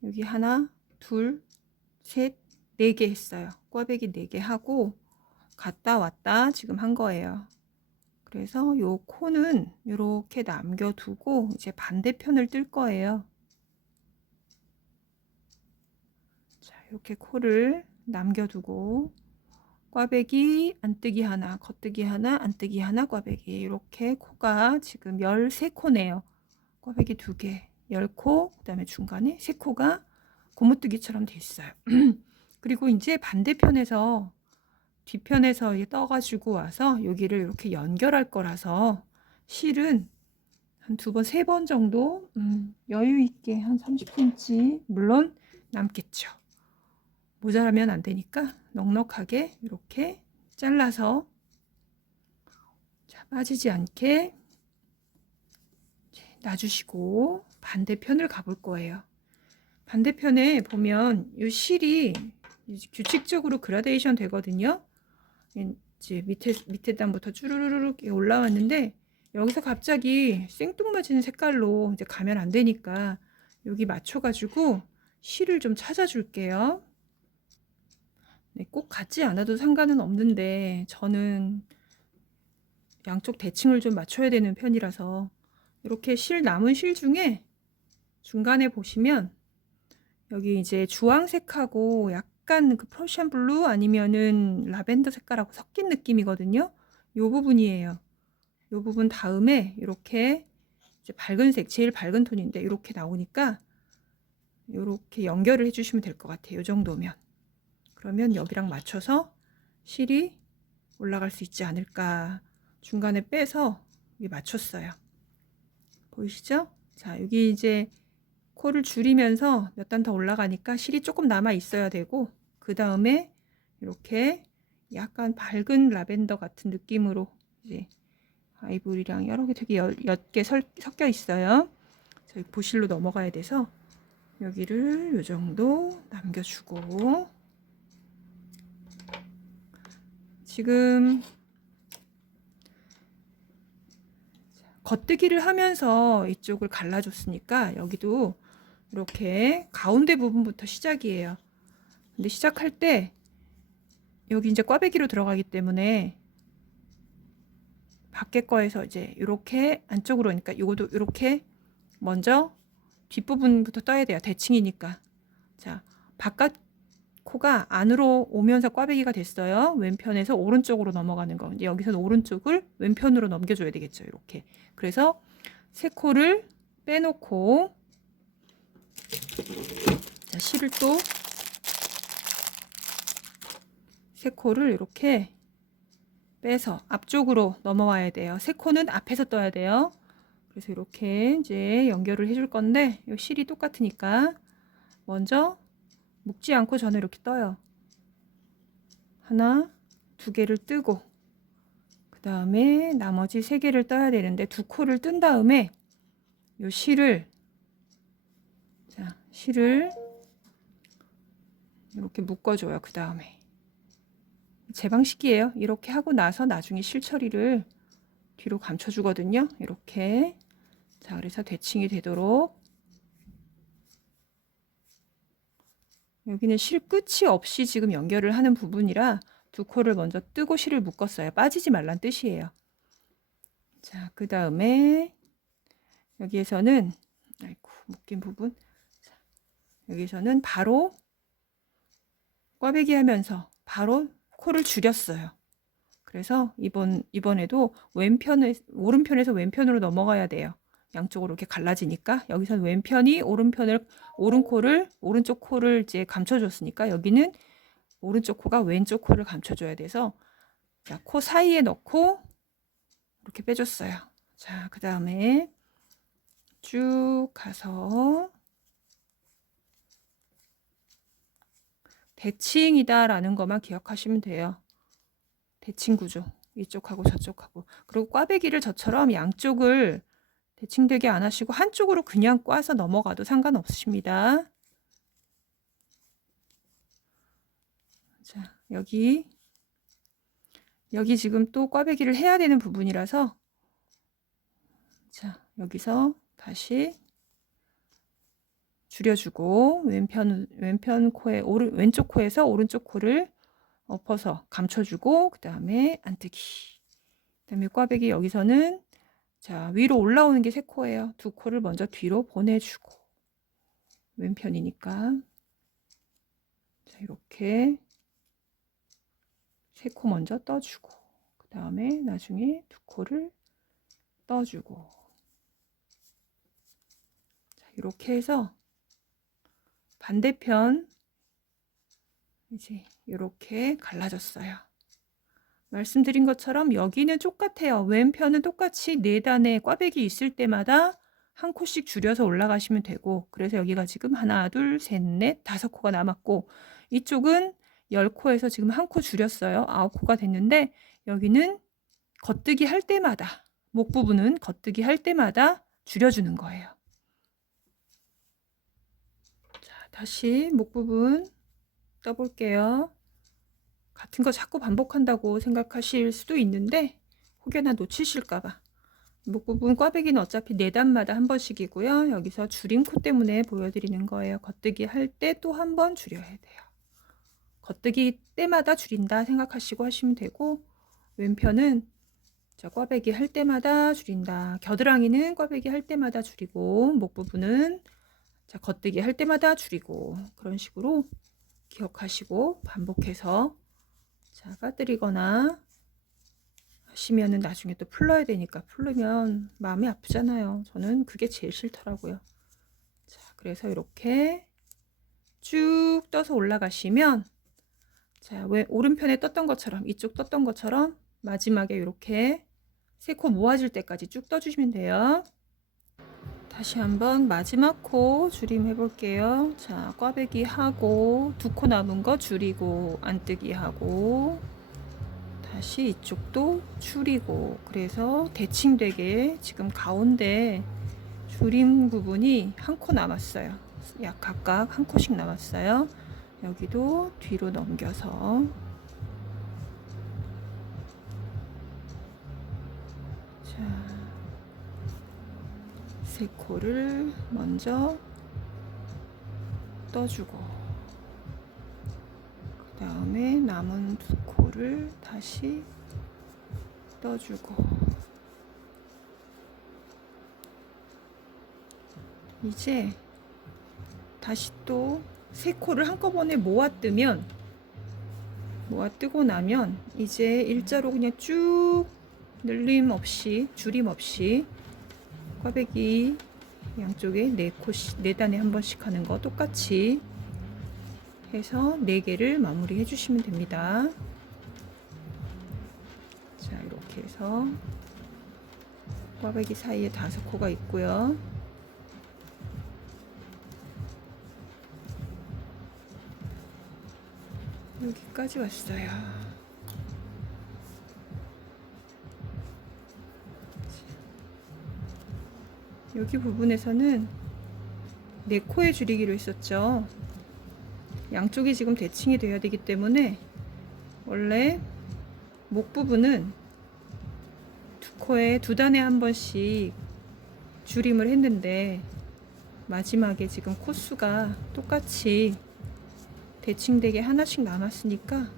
여기 하나, 둘, 셋, 4개 했어요. 꽈배기 4개 하고 갔다 왔다 지금 한 거예요. 그래서 요 코는 이렇게 남겨두고 이제 반대편을 뜰 거예요. 자, 이렇게 코를 남겨두고 꽈배기 안뜨기 하나, 겉뜨기 하나, 안뜨기 하나, 꽈배기 이렇게 코가 지금 13코네요. 꽈배기 2개, 10코, 그 다음에 중간에 3코가 고무뜨기처럼 돼 있어요. 그리고 이제 반대편에서 뒤편에서 떠가지고 와서 여기를 이렇게 연결할 거라서 실은 한 2번, 3번 정도 여유 있게 한 30cm 물론 남겠죠. 모자라면 안 되니까 넉넉하게 이렇게 잘라서 자, 빠지지 않게 놔주시고 반대편을 가볼 거예요. 반대편에 보면 이 실이 규칙적으로 그라데이션 되거든요. 이제 밑에 단부터 쭈루루룩 올라왔는데 여기서 갑자기 생뚱맞은 색깔로 이제 가면 안 되니까 여기 맞춰가지고 실을 좀 찾아줄게요. 네, 꼭 같지 않아도 상관은 없는데 저는 양쪽 대칭을 좀 맞춰야 되는 편이라서 이렇게 남은 실 중에 중간에 보시면 여기 이제 주황색하고 약간 그 퍼시안 블루 아니면은 라벤더 색깔하고 섞인 느낌이거든요. 요 부분이에요. 요 부분 다음에 이렇게 이제 밝은색, 제일 밝은 톤인데 이렇게 나오니까 이렇게 연결을 해주시면 될 것 같아요. 요 정도면. 그러면 여기랑 맞춰서 실이 올라갈 수 있지 않을까. 중간에 빼서 여기 맞췄어요. 보이시죠? 자, 여기 이제 코를 줄이면서 몇 단 더 올라가니까 실이 조금 남아 있어야 되고 그 다음에 이렇게 약간 밝은 라벤더 같은 느낌으로 이제 아이보리랑 여러 개 되게 옅게 섞여 있어요. 저희 보실로 넘어가야 돼서 여기를 요 정도 남겨주고 지금 겉뜨기를 하면서 이쪽을 갈라줬으니까 여기도 이렇게 가운데 부분부터 시작이에요. 근데 시작할 때 여기 이제 꽈배기로 들어가기 때문에 밖에 거에서 이제 이렇게 안쪽으로 오니까 이것도 이렇게 먼저 뒷부분부터 떠야 돼요. 대칭이니까. 자, 바깥 코가 안으로 오면서 꽈배기가 됐어요. 왼편에서 오른쪽으로 넘어가는 거. 이제 여기서는 오른쪽을 왼편으로 넘겨줘야 되겠죠. 이렇게. 그래서 세 코를 빼놓고, 자, 실을 또 세 코를 이렇게 빼서 앞쪽으로 넘어와야 돼요. 세 코는 앞에서 떠야 돼요. 그래서 이렇게 이제 연결을 해줄 건데, 이 실이 똑같으니까 먼저 묶지 않고 저는 이렇게 떠요. 하나, 두 개를 뜨고, 그 다음에 나머지 세 개를 떠야 되는데, 두 코를 뜬 다음에 이 실을, 자, 실을 이렇게 묶어줘요. 그 다음에 제 방식이에요. 이렇게 하고 나서 나중에 실 처리를 뒤로 감춰주거든요. 이렇게. 자, 그래서 대칭이 되도록. 여기는 실 끝이 없이 지금 연결을 하는 부분이라 두 코를 먼저 뜨고 실을 묶었어요. 빠지지 말란 뜻이에요. 자, 그 다음에 여기에서는, 아이고, 묶인 부분. 자, 여기서는 바로 꽈배기 하면서 바로 코를 줄였어요. 그래서 이번에도 오른편에서 왼편으로 넘어가야 돼요. 양쪽으로 이렇게 갈라지니까 여기서는 왼편이 오른쪽 코를 이제 감춰줬으니까 여기는 오른쪽 코가 왼쪽 코를 감춰줘야 돼서, 자, 코 사이에 넣고 이렇게 빼줬어요. 자, 그 다음에 쭉 가서 대칭이다라는 것만 기억하시면 돼요. 대칭 구조. 이쪽하고 저쪽하고. 그리고 꽈배기를 저처럼 양쪽을 대칭되게 안 하시고 한쪽으로 그냥 꽈서 넘어가도 상관없습니다. 자, 여기 지금 또 꽈배기를 해야 되는 부분이라서, 자, 여기서 다시 줄여주고 왼편 코에 왼쪽 코에서 오른쪽 코를 엎어서 감춰주고, 그 다음에 안뜨기. 그 다음에 꽈배기 여기서는, 자, 위로 올라오는 게 세 코예요. 두 코를 먼저 뒤로 보내주고, 왼편이니까. 자, 이렇게 세 코 먼저 떠주고, 그 다음에 나중에 두 코를 떠주고. 자, 이렇게 해서 반대편 이제 이렇게 갈라졌어요. 말씀드린 것처럼 여기는 똑같아요. 왼편은 똑같이 4단의 꽈배기 있을 때마다 한 코씩 줄여서 올라가시면 되고, 그래서 여기가 지금 하나, 둘, 셋, 넷, 5코가 남았고, 이쪽은 10코에서 지금 한 코 줄였어요. 9코가 됐는데, 여기는 겉뜨기 할 때마다, 목 부분은 겉뜨기 할 때마다 줄여주는 거예요. 자, 다시 목 부분 떠볼게요. 같은 거 자꾸 반복한다고 생각하실 수도 있는데 혹여나 놓치실까봐. 목 부분 꽈배기는 어차피 4단마다 한 번씩이고요. 여기서 줄임 코 때문에 보여드리는 거예요. 겉뜨기 할 때 또 한 번 줄여야 돼요. 겉뜨기 때마다 줄인다 생각하시고 하시면 되고, 왼편은 자, 꽈배기 할 때마다 줄인다. 겨드랑이는 꽈배기 할 때마다 줄이고, 목 부분은 자, 겉뜨기 할 때마다 줄이고, 그런 식으로 기억하시고 반복해서, 자, 빠뜨리거나 하시면은 나중에 또 풀러야 되니까, 풀르면 마음이 아프잖아요. 저는 그게 제일 싫더라고요. 자, 그래서 이렇게 쭉 떠서 올라가시면, 자, 왜 오른편에 떴던 것처럼, 이쪽 떴던 것처럼 마지막에 이렇게 세 코 모아질 때까지 쭉 떠주시면 돼요. 다시 한번 마지막 코 줄임 해볼게요. 자, 꽈배기 하고 두 코 남은 거 줄이고 안뜨기 하고 다시 이쪽도 줄이고, 그래서 대칭되게 지금 가운데 줄임 부분이 한 코 남았어요. 약 각각 한 코씩 남았어요. 여기도 뒤로 넘겨서, 자, 세 코를 먼저 떠주고, 그 다음에 남은 두 코를 다시 떠주고, 이제 다시 또 세 코를 한꺼번에 모아 뜨고 나면 이제 일자로 그냥 쭉 늘림 없이 줄임 없이 꽈배기 양쪽에 4코씩 4단에 한 번씩 하는 거 똑같이 해서 4개를 마무리 해주시면 됩니다. 자, 이렇게 해서 꽈배기 사이에 5코가 있고요. 여기까지 왔어요. 여기 부분에서는 4코에 줄이기로 했었죠. 양쪽이 지금 대칭이 돼야 되기 때문에 원래 목 부분은 2코에 2단에 한 번씩 줄임을 했는데 마지막에 지금 코수가 똑같이 대칭되게 하나씩 남았으니까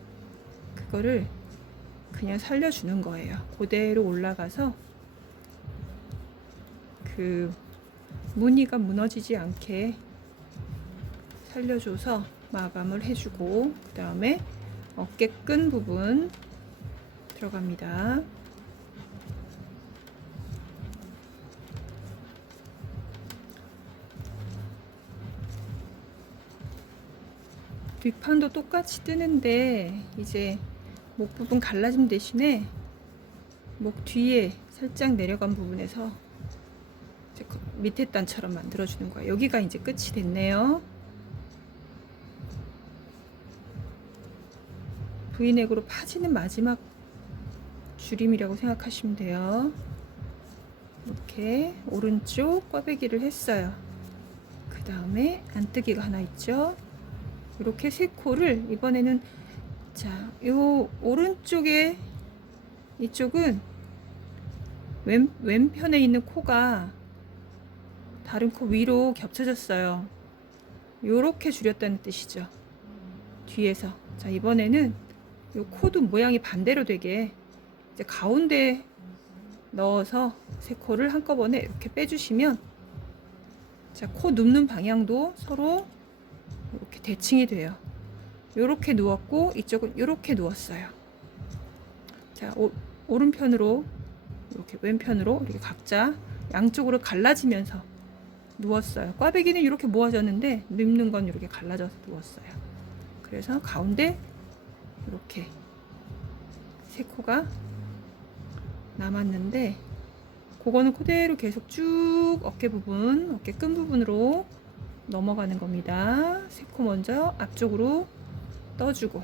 그거를 그냥 살려주는 거예요. 그대로 올라가서 그 무늬가 무너지지 않게 살려줘서 마감을 해주고 그 다음에 어깨끈 부분 들어갑니다. 뒷판도 똑같이 뜨는데 이제 목 부분 갈라짐 대신에 목 뒤에 살짝 내려간 부분에서 이제 밑에 단처럼 만들어주는 거예요. 여기가 이제 끝이 됐네요. V넥으로 파지는 마지막 줄임이라고 생각하시면 돼요. 이렇게 오른쪽 꽈배기를 했어요. 그 다음에 안뜨기가 하나 있죠. 이렇게 3코를 이번에는 자, 요 오른쪽에 이쪽은 왼편에 있는 코가 다른 코 위로 겹쳐졌어요. 요렇게 줄였다는 뜻이죠. 뒤에서. 자, 이번에는 요 코도 모양이 반대로 되게 이제 가운데 넣어서 3코를 한꺼번에 이렇게 빼주시면 자, 코 눕는 방향도 서로 이렇게 대칭이 돼요. 이렇게 누웠고 이쪽은 이렇게 누웠어요. 자, 오른편으로 이렇게 왼편으로 이렇게 각자 양쪽으로 갈라지면서 누웠어요. 꽈배기는 이렇게 모아졌는데 눕는 건 이렇게 갈라져서 누웠어요. 그래서 가운데 이렇게 3코가 남았는데 그거는 그대로 계속 쭉 어깨 부분, 어깨 끈 부분으로 넘어가는 겁니다. 3코 먼저 앞쪽으로 떠주고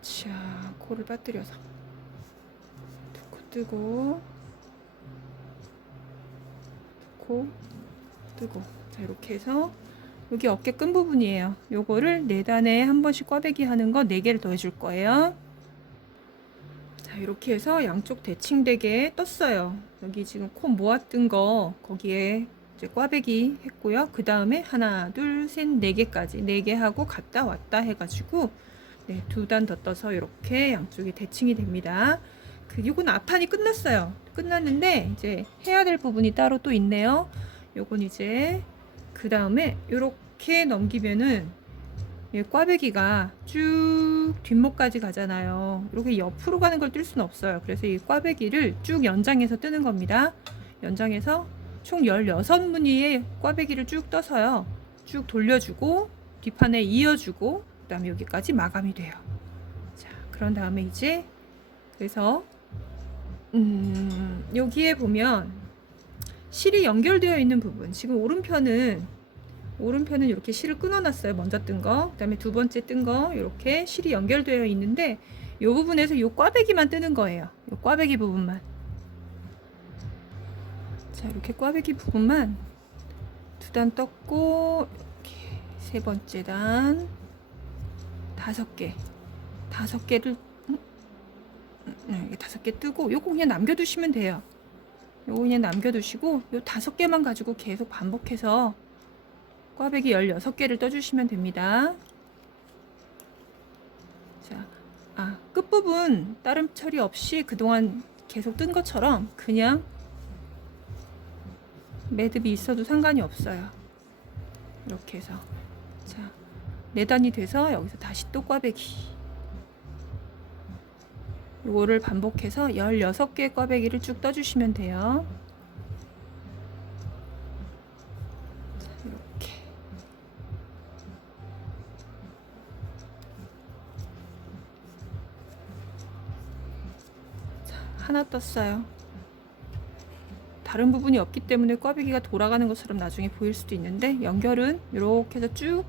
자, 코를 빠뜨려서 2코 뜨고 2코 뜨고 자, 이렇게 해서 여기 어깨 끈 부분이에요. 요거를 4단에 한 번씩 꽈배기 하는 거 4개를 더 해줄 거예요. 자, 이렇게 해서 양쪽 대칭되게 떴어요. 여기 지금 코 모았던 거 거기에 이제 꽈배기 했고요. 그 다음에 하나, 둘, 셋, 4개까지 4개 하고 갔다 왔다 해가지고 네, 2단 더 떠서 이렇게 양쪽이 대칭이 됩니다. 이건 앞판이 끝났어요. 끝났는데 이제 해야 될 부분이 따로 또 있네요. 요건 이제 그 다음에 이렇게 넘기면은 꽈배기가 쭉 뒷목까지 가잖아요. 이렇게 옆으로 가는 걸 뜰 수는 없어요. 그래서 이 꽈배기를 쭉 연장해서 뜨는 겁니다. 연장해서 총 16무늬의 꽈배기를 쭉 떠서요. 쭉 돌려주고 뒷판에 이어주고 그 다음에 여기까지 마감이 돼요. 자, 그런 다음에 이제 그래서 여기에 보면 실이 연결되어 있는 부분 지금 오른편은 이렇게 실을 끊어놨어요. 먼저 뜬 거, 그 다음에 두 번째 뜬 거 이렇게 실이 연결되어 있는데 이 부분에서 이 꽈배기만 뜨는 거예요. 이 꽈배기 부분만. 자, 이렇게 꽈배기 부분만 2단 떴고 이렇게 3번째 단 5개를 네, 5개 뜨고 요거 그냥 남겨두시면 돼요. 요거 그냥 남겨두시고 요 5개만 가지고 계속 반복해서 꽈배기 16개를 떠주시면 됩니다. 자, 끝부분 다른 처리 없이 그동안 계속 뜬 것처럼 그냥 매듭이 있어도 상관이 없어요. 이렇게 해서 자 4단이 돼서 여기서 다시 또 꽈배기, 이거를 반복해서 16개의 꽈배기를 쭉 떠주시면 돼요. 자, 이렇게 자, 하나 떴어요. 다른 부분이 없기 때문에 꽈배기가 돌아가는 것처럼 나중에 보일 수도 있는데, 연결은 이렇게 해서 쭉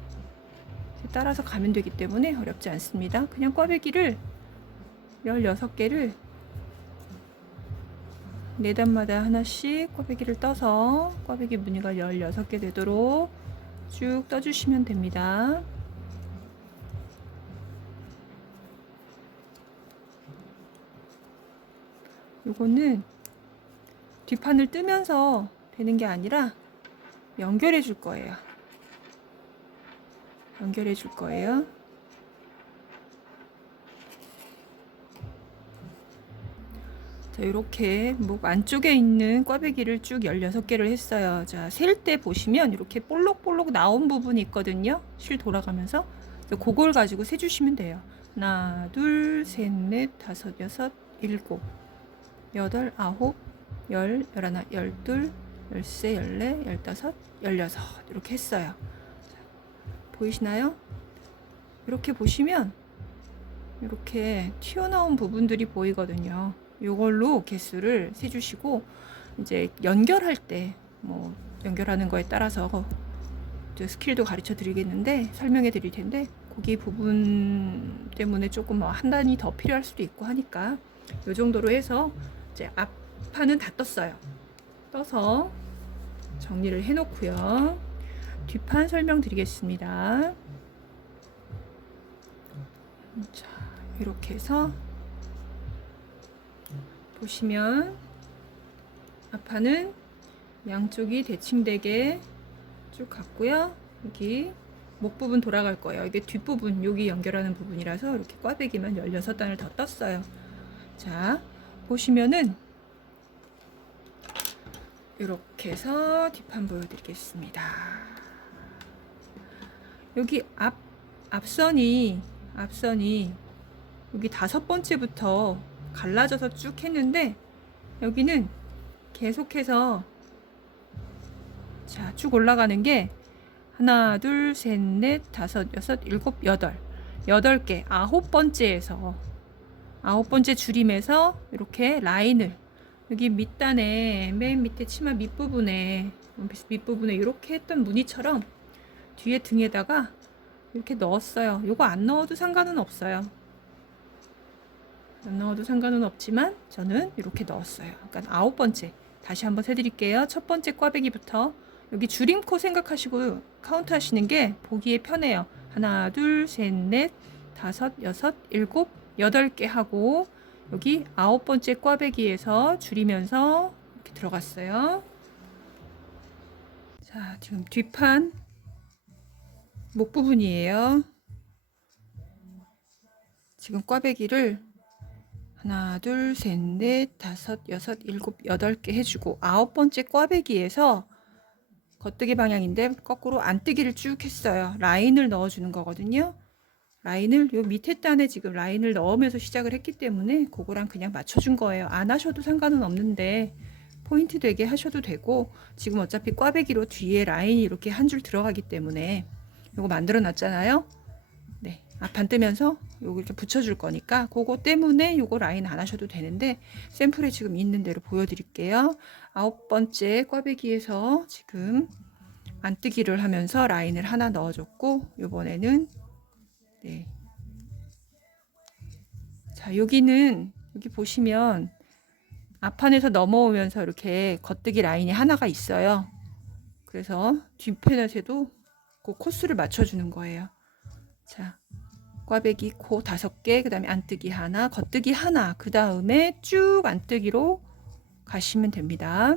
따라서 가면 되기 때문에 어렵지 않습니다. 그냥 꽈배기를 16개를 4단마다 하나씩 꽈배기를 떠서 꽈배기 무늬가 16개 되도록 쭉 떠주시면 됩니다. 요거는 뒷판을 뜨면서 되는 게 아니라 연결해 줄 거예요. 연결해 줄 거예요. 자, 이렇게 목 안쪽에 있는 꽈배기를 쭉 16개를 했어요. 자, 셀 때 보시면 이렇게 볼록볼록 나온 부분이 있거든요. 실 돌아가면서. 그걸 가지고 세주시면 돼요. 하나, 둘, 셋, 넷, 다섯, 여섯, 일곱, 여덟, 아홉, 열, 열하나, 열둘, 열세, 열네, 열다섯, 열여섯 이렇게 했어요. 자, 보이시나요? 이렇게 보시면 이렇게 튀어나온 부분들이 보이거든요. 이걸로 개수를 세주시고, 이제 연결할 때 뭐 연결하는 거에 따라서 스킬도 가르쳐 드리겠는데, 설명해 드릴 텐데, 거기 부분 때문에 조금 한 단이 더 필요할 수도 있고 하니까 이 정도로 해서 이제 앞판은 다 떴어요. 떠서 정리를 해 놓고요. 뒷판 설명드리겠습니다. 자, 이렇게 해서 보시면 앞판은 양쪽이 대칭되게 쭉 갔고요. 여기 목 부분 돌아갈 거예요. 이게 뒷부분, 여기 연결하는 부분이라서 이렇게 꽈배기만 16단을 더 떴어요. 자, 보시면은 이렇게 해서 뒷판 보여드리겠습니다. 여기 앞선이 여기 5번째부터 갈라져서 쭉 했는데, 여기는 계속해서 자, 쭉 올라가는 게 하나, 둘, 셋, 넷, 다섯, 여섯, 일곱, 여덟 개, 9번째에서 9번째 줄임에서 이렇게 라인을 여기 밑단에, 맨 밑에 치마 밑부분에 이렇게 했던 무늬처럼 뒤에 등에다가 이렇게 넣었어요. 요거 안 넣어도 상관은 없어요. 안 넣어도 상관은 없지만 저는 이렇게 넣었어요. 그러니까 9번째 다시 한번 세드릴게요. 첫 번째 꽈배기부터 여기 줄임코 생각하시고 카운트 하시는 게 보기에 편해요. 하나, 둘, 셋, 넷, 다섯, 여섯, 일곱, 8개 하고 여기 9번째 꽈배기에서 줄이면서 이렇게 들어갔어요. 자, 지금 뒷판 목 부분이에요. 지금 꽈배기를 하나, 둘, 셋, 넷, 다섯, 여섯, 일곱, 8개 해주고 9번째 꽈배기에서 겉뜨기 방향인데 거꾸로 안뜨기를 쭉 했어요. 라인을 넣어주는 거거든요. 라인을 요 밑에 단에 지금 라인을 넣으면서 시작을 했기 때문에 그거랑 그냥 맞춰준 거예요. 안 하셔도 상관은 없는데 포인트 되게 하셔도 되고, 지금 어차피 꽈배기로 뒤에 라인이 이렇게 한 줄 들어가기 때문에 요거 만들어 놨잖아요. 네, 앞판 뜨면서 요거 이렇게 붙여줄 거니까 그거 때문에 요거 라인 안 하셔도 되는데, 샘플에 지금 있는 대로 보여드릴게요. 9번째 꽈배기에서 지금 안뜨기를 하면서 라인을 하나 넣어줬고, 요번에는 네. 자, 여기는 여기 보시면 앞판에서 넘어오면서 이렇게 겉뜨기 라인이 하나가 있어요. 그래서 뒷편에서도 그 코스를 맞춰주는 거예요. 자, 꽈배기 코 5개, 그 다음에 안뜨기 하나, 겉뜨기 하나, 그 다음에 쭉 안뜨기로 가시면 됩니다.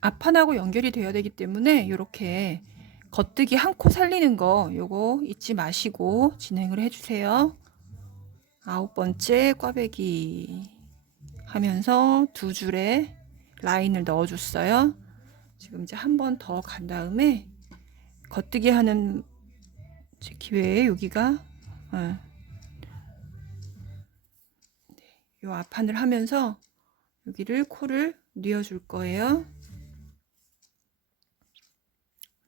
앞판하고 연결이 되어야 되기 때문에 이렇게 겉뜨기 한 코 살리는 거 요거 잊지 마시고 진행을 해주세요. 9번째 꽈배기 하면서 두 줄에 라인을 넣어줬어요. 지금 이제 한 번 더 간 다음에 겉뜨기 하는 기회에 여기가 요 앞판을 하면서 여기를 코를 뉘어줄 거예요.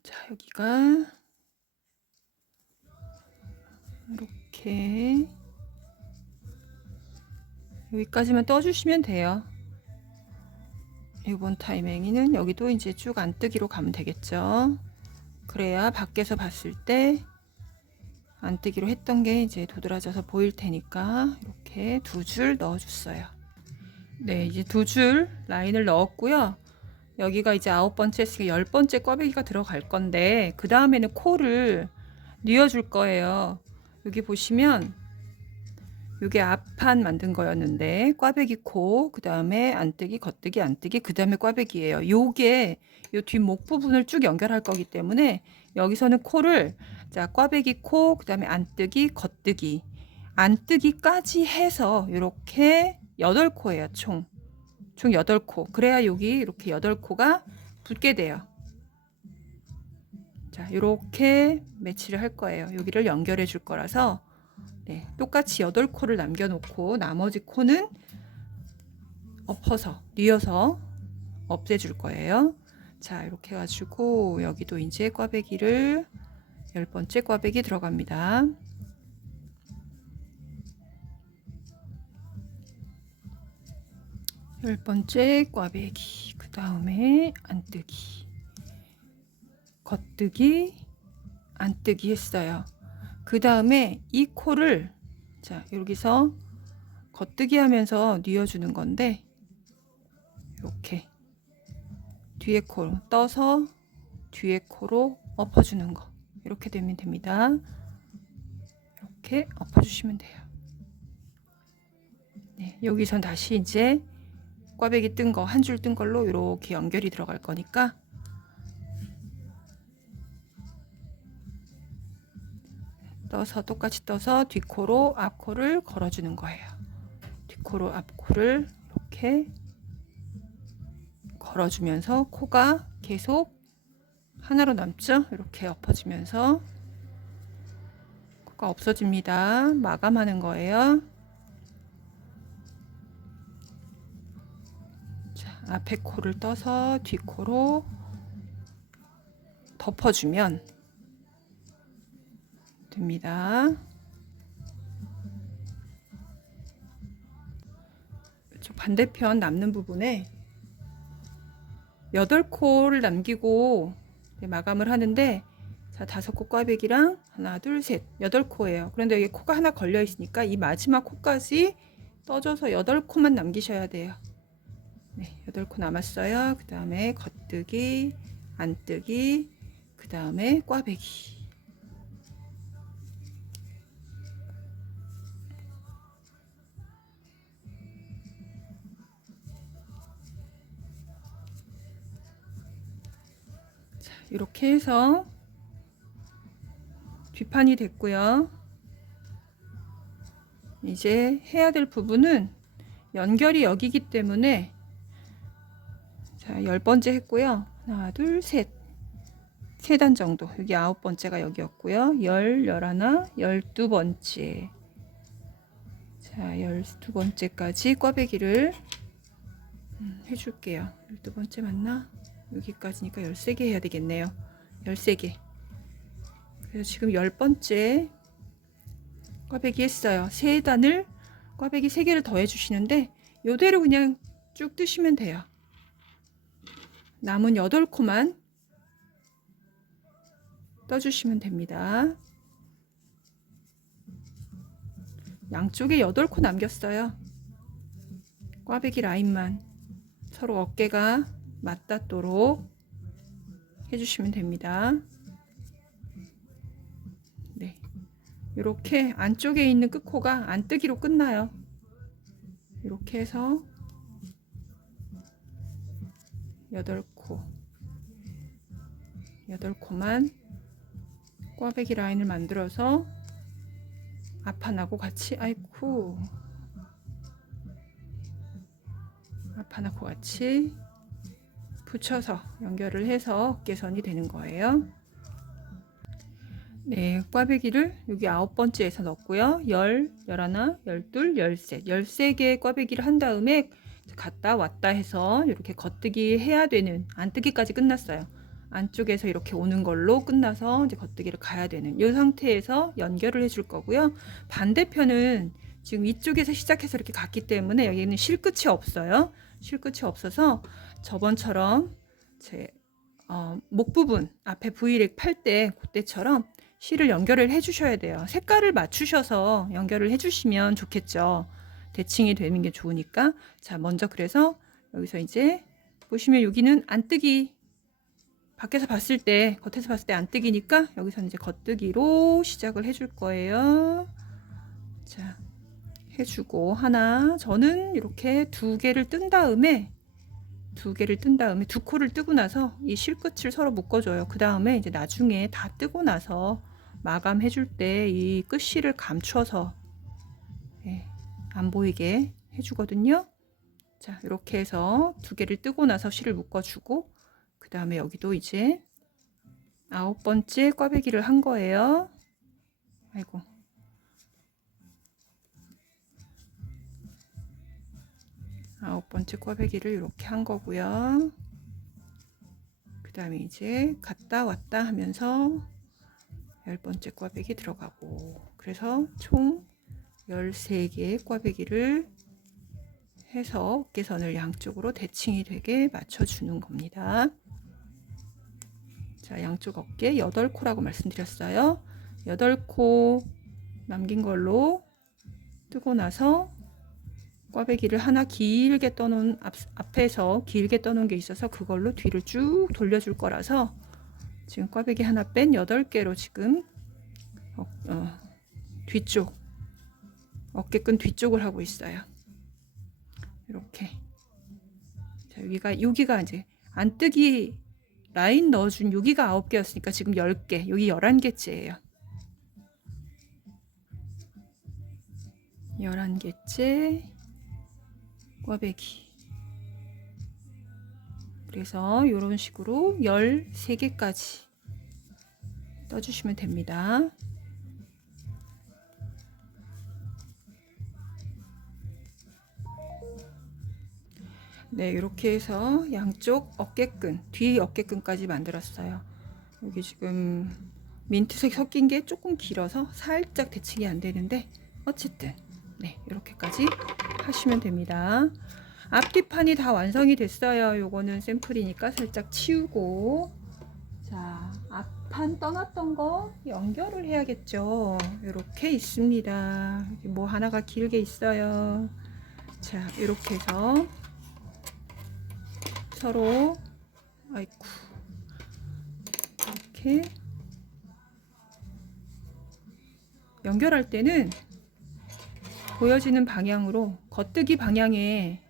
자, 여기가 이렇게 여기까지만 떠주시면 돼요. 이번 타이밍에는 여기도 이제 쭉 안뜨기로 가면 되겠죠. 그래야 밖에서 봤을 때 안뜨기로 했던 게 이제 도드라져서 보일 테니까 이렇게 두 줄 넣어줬어요. 네, 이제 두 줄 라인을 넣었고요. 여기가 이제 9번째 했으니까 10번째 꽈배기가 들어갈 건데 그 다음에는 코를 뉘어줄 거예요. 여기 보시면 이게 앞판 만든 거였는데 꽈배기 코, 그 다음에 안뜨기, 겉뜨기, 안뜨기, 그 다음에 꽈배기예요. 요게 요 뒷목 부분을 쭉 연결할 거기 때문에 여기서는 코를 자 꽈배기 코, 그 다음에 안뜨기, 겉뜨기, 안뜨기까지 해서 이렇게 8코예요. 총 8코. 그래야 여기 이렇게 8코가 붙게 돼요. 자, 이렇게 매치를 할 거예요. 여기를 연결해 줄 거라서 네, 똑같이 8코를 남겨놓고 나머지 코는 엎어서 뉘어서 없애줄 거예요. 자, 이렇게 해가지고 여기도 이제 꽈배기를 10번째 꽈배기 들어갑니다. 열 번째 꽈배기, 그 다음에 안뜨기, 겉뜨기, 안뜨기 했어요. 그 다음에 이 코를 자 여기서 겉뜨기 하면서 뉘어주는 건데 이렇게 뒤에 코 떠서 뒤에 코로 엎어주는 거 이렇게 되면 됩니다. 이렇게 엎어주시면 돼요. 네, 여기선 다시 이제 꽈배기 뜬 거 한 줄 뜬 걸로 이렇게 연결이 들어갈 거니까 떠서 똑같이 떠서 뒷코로 앞코를 걸어주는 거예요. 뒷코로 앞코를 이렇게 걸어주면서 코가 계속 하나로 남죠. 이렇게 엎어지면서 코가 없어집니다. 마감하는 거예요. 자, 앞에 코를 떠서 뒷코로 덮어주면 됩니다. 이쪽 반대편 남는 부분에 8코를 남기고 마감을 하는데 자 5코 꽈배기랑 하나 둘 셋 8코예요. 그런데 여기 코가 하나 걸려 있으니까 이 마지막 코까지 떠줘서 8코만 남기셔야 돼요. 네, 8코 남았어요. 그 다음에 겉뜨기, 안뜨기, 그 다음에 꽈배기. 자, 이렇게 해서 뒷판이 됐고요. 이제 해야 될 부분은 연결이 여기기 때문에 자 10번째 했고요. 하나 둘 셋 3단 정도 여기 9번째가 여기였고요. 11, 12번째 자 12번째까지 꽈배기를 해줄게요. 12번째 맞나? 여기까지니까 13개 해야 되겠네요. 13개. 그래서 지금 10번째 꽈배기 했어요. 3단을 꽈배기 3개를 더해 주시는데 이대로 그냥 쭉 뜨시면 돼요. 남은 8코만 떠주시면 됩니다. 양쪽에 8코 남겼어요. 꽈배기 라인만 서로 어깨가 맞닿도록 해주시면 됩니다. 네, 이렇게 안쪽에 있는 끝코가 안뜨기로 끝나요. 이렇게 해서 8코 8코만 꽈배기 라인을 만들어서 앞판하고 같이 아이쿠 앞판하고 같이 붙여서 연결을 해서 어깨선이 되는 거예요. 네, 꽈배기를 여기 9번째에서 넣었고요. 10, 11, 12, 13, 13개의 꽈배기를 한 다음에 갔다 왔다 해서 이렇게 겉뜨기 해야 되는, 안뜨기까지 끝났어요. 안쪽에서 이렇게 오는 걸로 끝나서 이제 겉뜨기를 가야 되는 이 상태에서 연결을 해줄 거고요. 반대편은 지금 이쪽에서 시작해서 이렇게 갔기 때문에 여기는 실끝이 없어요. 실끝이 없어서 저번처럼 제 목 부분 앞에 V렉 팔 때 그때처럼 실을 연결을 해 주셔야 돼요. 색깔을 맞추셔서 연결을 해 주시면 좋겠죠. 대칭이 되는 게 좋으니까. 자, 먼저 그래서 여기서 이제 보시면 여기는 안뜨기, 밖에서 봤을 때, 겉에서 봤을 때 안뜨기니까 여기서는 이제 겉뜨기로 시작을 해줄 거예요. 자, 해주고 하나, 저는 이렇게 두 개를 뜬 다음에 두 코를 뜨고 나서 이 실끝을 서로 묶어줘요. 그 다음에 이제 나중에 다 뜨고 나서 마감해 줄 때 이 끝실을 감춰서 안 보이게 해주거든요. 자, 이렇게 해서 두 개를 뜨고 나서 실을 묶어주고 그 다음에 여기도 이제 9번째 꽈배기를 한 거예요. 아이고. 9번째 꽈배기를 이렇게 한 거고요. 그 다음에 이제 갔다 왔다 하면서 10번째 꽈배기 들어가고, 그래서 총 13개의 꽈배기를 해서 어깨선을 양쪽으로 대칭이 되게 맞춰주는 겁니다. 자, 양쪽 어깨 8코라고 말씀드렸어요. 8코 남긴 걸로 뜨고 나서 꽈배기를 하나 길게 떠놓은 앞에서 길게 떠놓은 게 있어서 그걸로 뒤를 쭉 돌려줄 거라서 지금 꽈배기 하나 뺀 8개로 지금 뒤쪽 어깨끈 뒤쪽을 하고 있어요. 이렇게. 자, 여기가 이제 안뜨기 라인 넣어준 여기가 9개였으니까 지금 10개, 여기 11개째예요. 11개째 꽈배기. 그래서 이런 식으로 13개까지 떠주시면 됩니다. 네, 이렇게 해서 양쪽 어깨끈, 뒤 어깨끈까지 만들었어요. 여기 지금 민트색 섞인 게 조금 길어서 살짝 대칭이 안 되는데 어쨌든 네, 이렇게까지 하시면 됩니다. 앞뒤판이 다 완성이 됐어요. 요거는 샘플이니까 살짝 치우고, 자, 앞판 떠났던 거 연결을 해야겠죠. 이렇게 있습니다. 여기 뭐 하나가 길게 있어요. 자, 이렇게 해서 서로 아이쿠 이렇게 연결할 때는 보여지는 방향으로 겉뜨기 방향에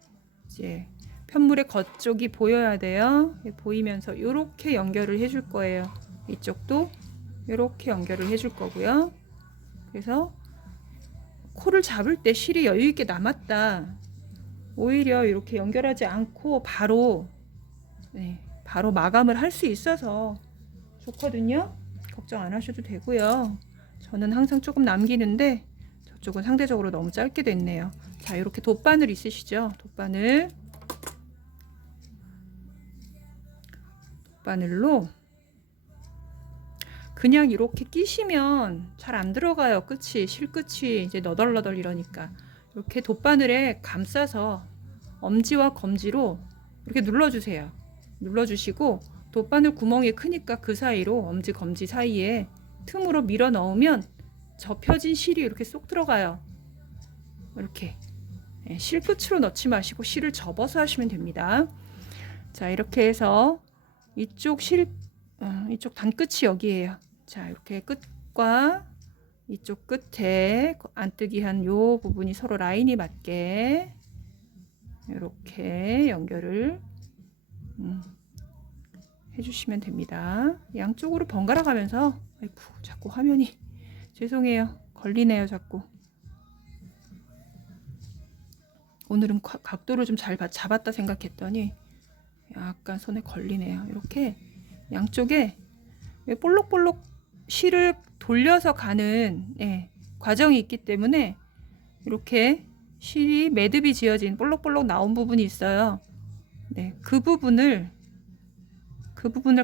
이제 편물의 겉쪽이 보여야 돼요. 보이면서 이렇게 연결을 해줄 거예요. 이쪽도 이렇게 연결을 해줄 거고요. 그래서 코를 잡을 때 실이 여유 있게 남았다. 오히려 이렇게 연결하지 않고 바로 마감을 할 수 있어서 좋거든요. 걱정 안 하셔도 되고요. 저는 항상 조금 남기는데 저쪽은 상대적으로 너무 짧게 됐네요. 자, 이렇게 돗바늘 있으시죠? 돗바늘로 그냥 이렇게 끼시면 잘 안 들어가요. 끝이, 실끝이 이제 너덜너덜 이러니까 이렇게 돗바늘에 감싸서 엄지와 검지로 이렇게 눌러주세요. 눌러주시고 돗바늘 구멍이 크니까 그 사이로 엄지 검지 사이에 틈으로 밀어 넣으면 접혀진 실이 이렇게 쏙 들어가요. 이렇게 실끝으로 넣지 마시고 실을 접어서 하시면 됩니다. 자, 이렇게 해서 이쪽 이쪽 단끝이 여기에요. 자, 이렇게 끝과 이쪽 끝에 안뜨기 한 요 부분이 서로 라인이 맞게 이렇게 연결을 해주시면 됩니다. 양쪽으로 번갈아 가면서 아이고 자꾸 화면이 죄송해요. 걸리네요, 자꾸. 오늘은 각도를 좀 잘 잡았다 생각했더니 약간 손에 걸리네요. 이렇게 양쪽에 볼록볼록 실을 돌려서 가는 과정이 있기 때문에 이렇게 실이 매듭이 지어진 볼록볼록 나온 부분이 있어요. 네, 그 부분을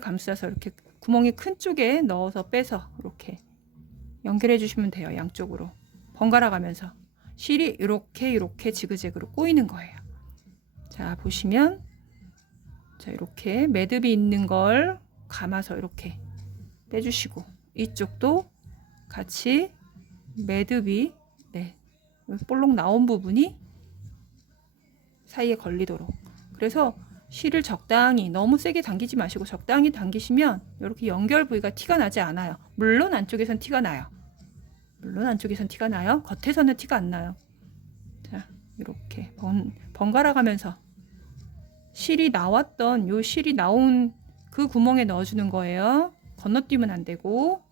감싸서 이렇게 구멍이 큰 쪽에 넣어서 빼서 이렇게 연결해 주시면 돼요. 양쪽으로 번갈아 가면서 실이 이렇게 지그재그로 꼬이는 거예요. 자, 보시면 자, 이렇게 매듭이 있는 걸 감아서 이렇게 빼주시고, 이쪽도 같이 매듭이 볼록 나온 부분이 사이에 걸리도록. 그래서 실을 적당히, 너무 세게 당기지 마시고 적당히 당기시면 이렇게 연결 부위가 티가 나지 않아요. 물론 안쪽에선 티가 나요. 겉에서는 티가 안 나요. 자, 이렇게 번갈아 가면서 실이 나온 그 구멍에 넣어주는 거예요. 건너뛰면 안 되고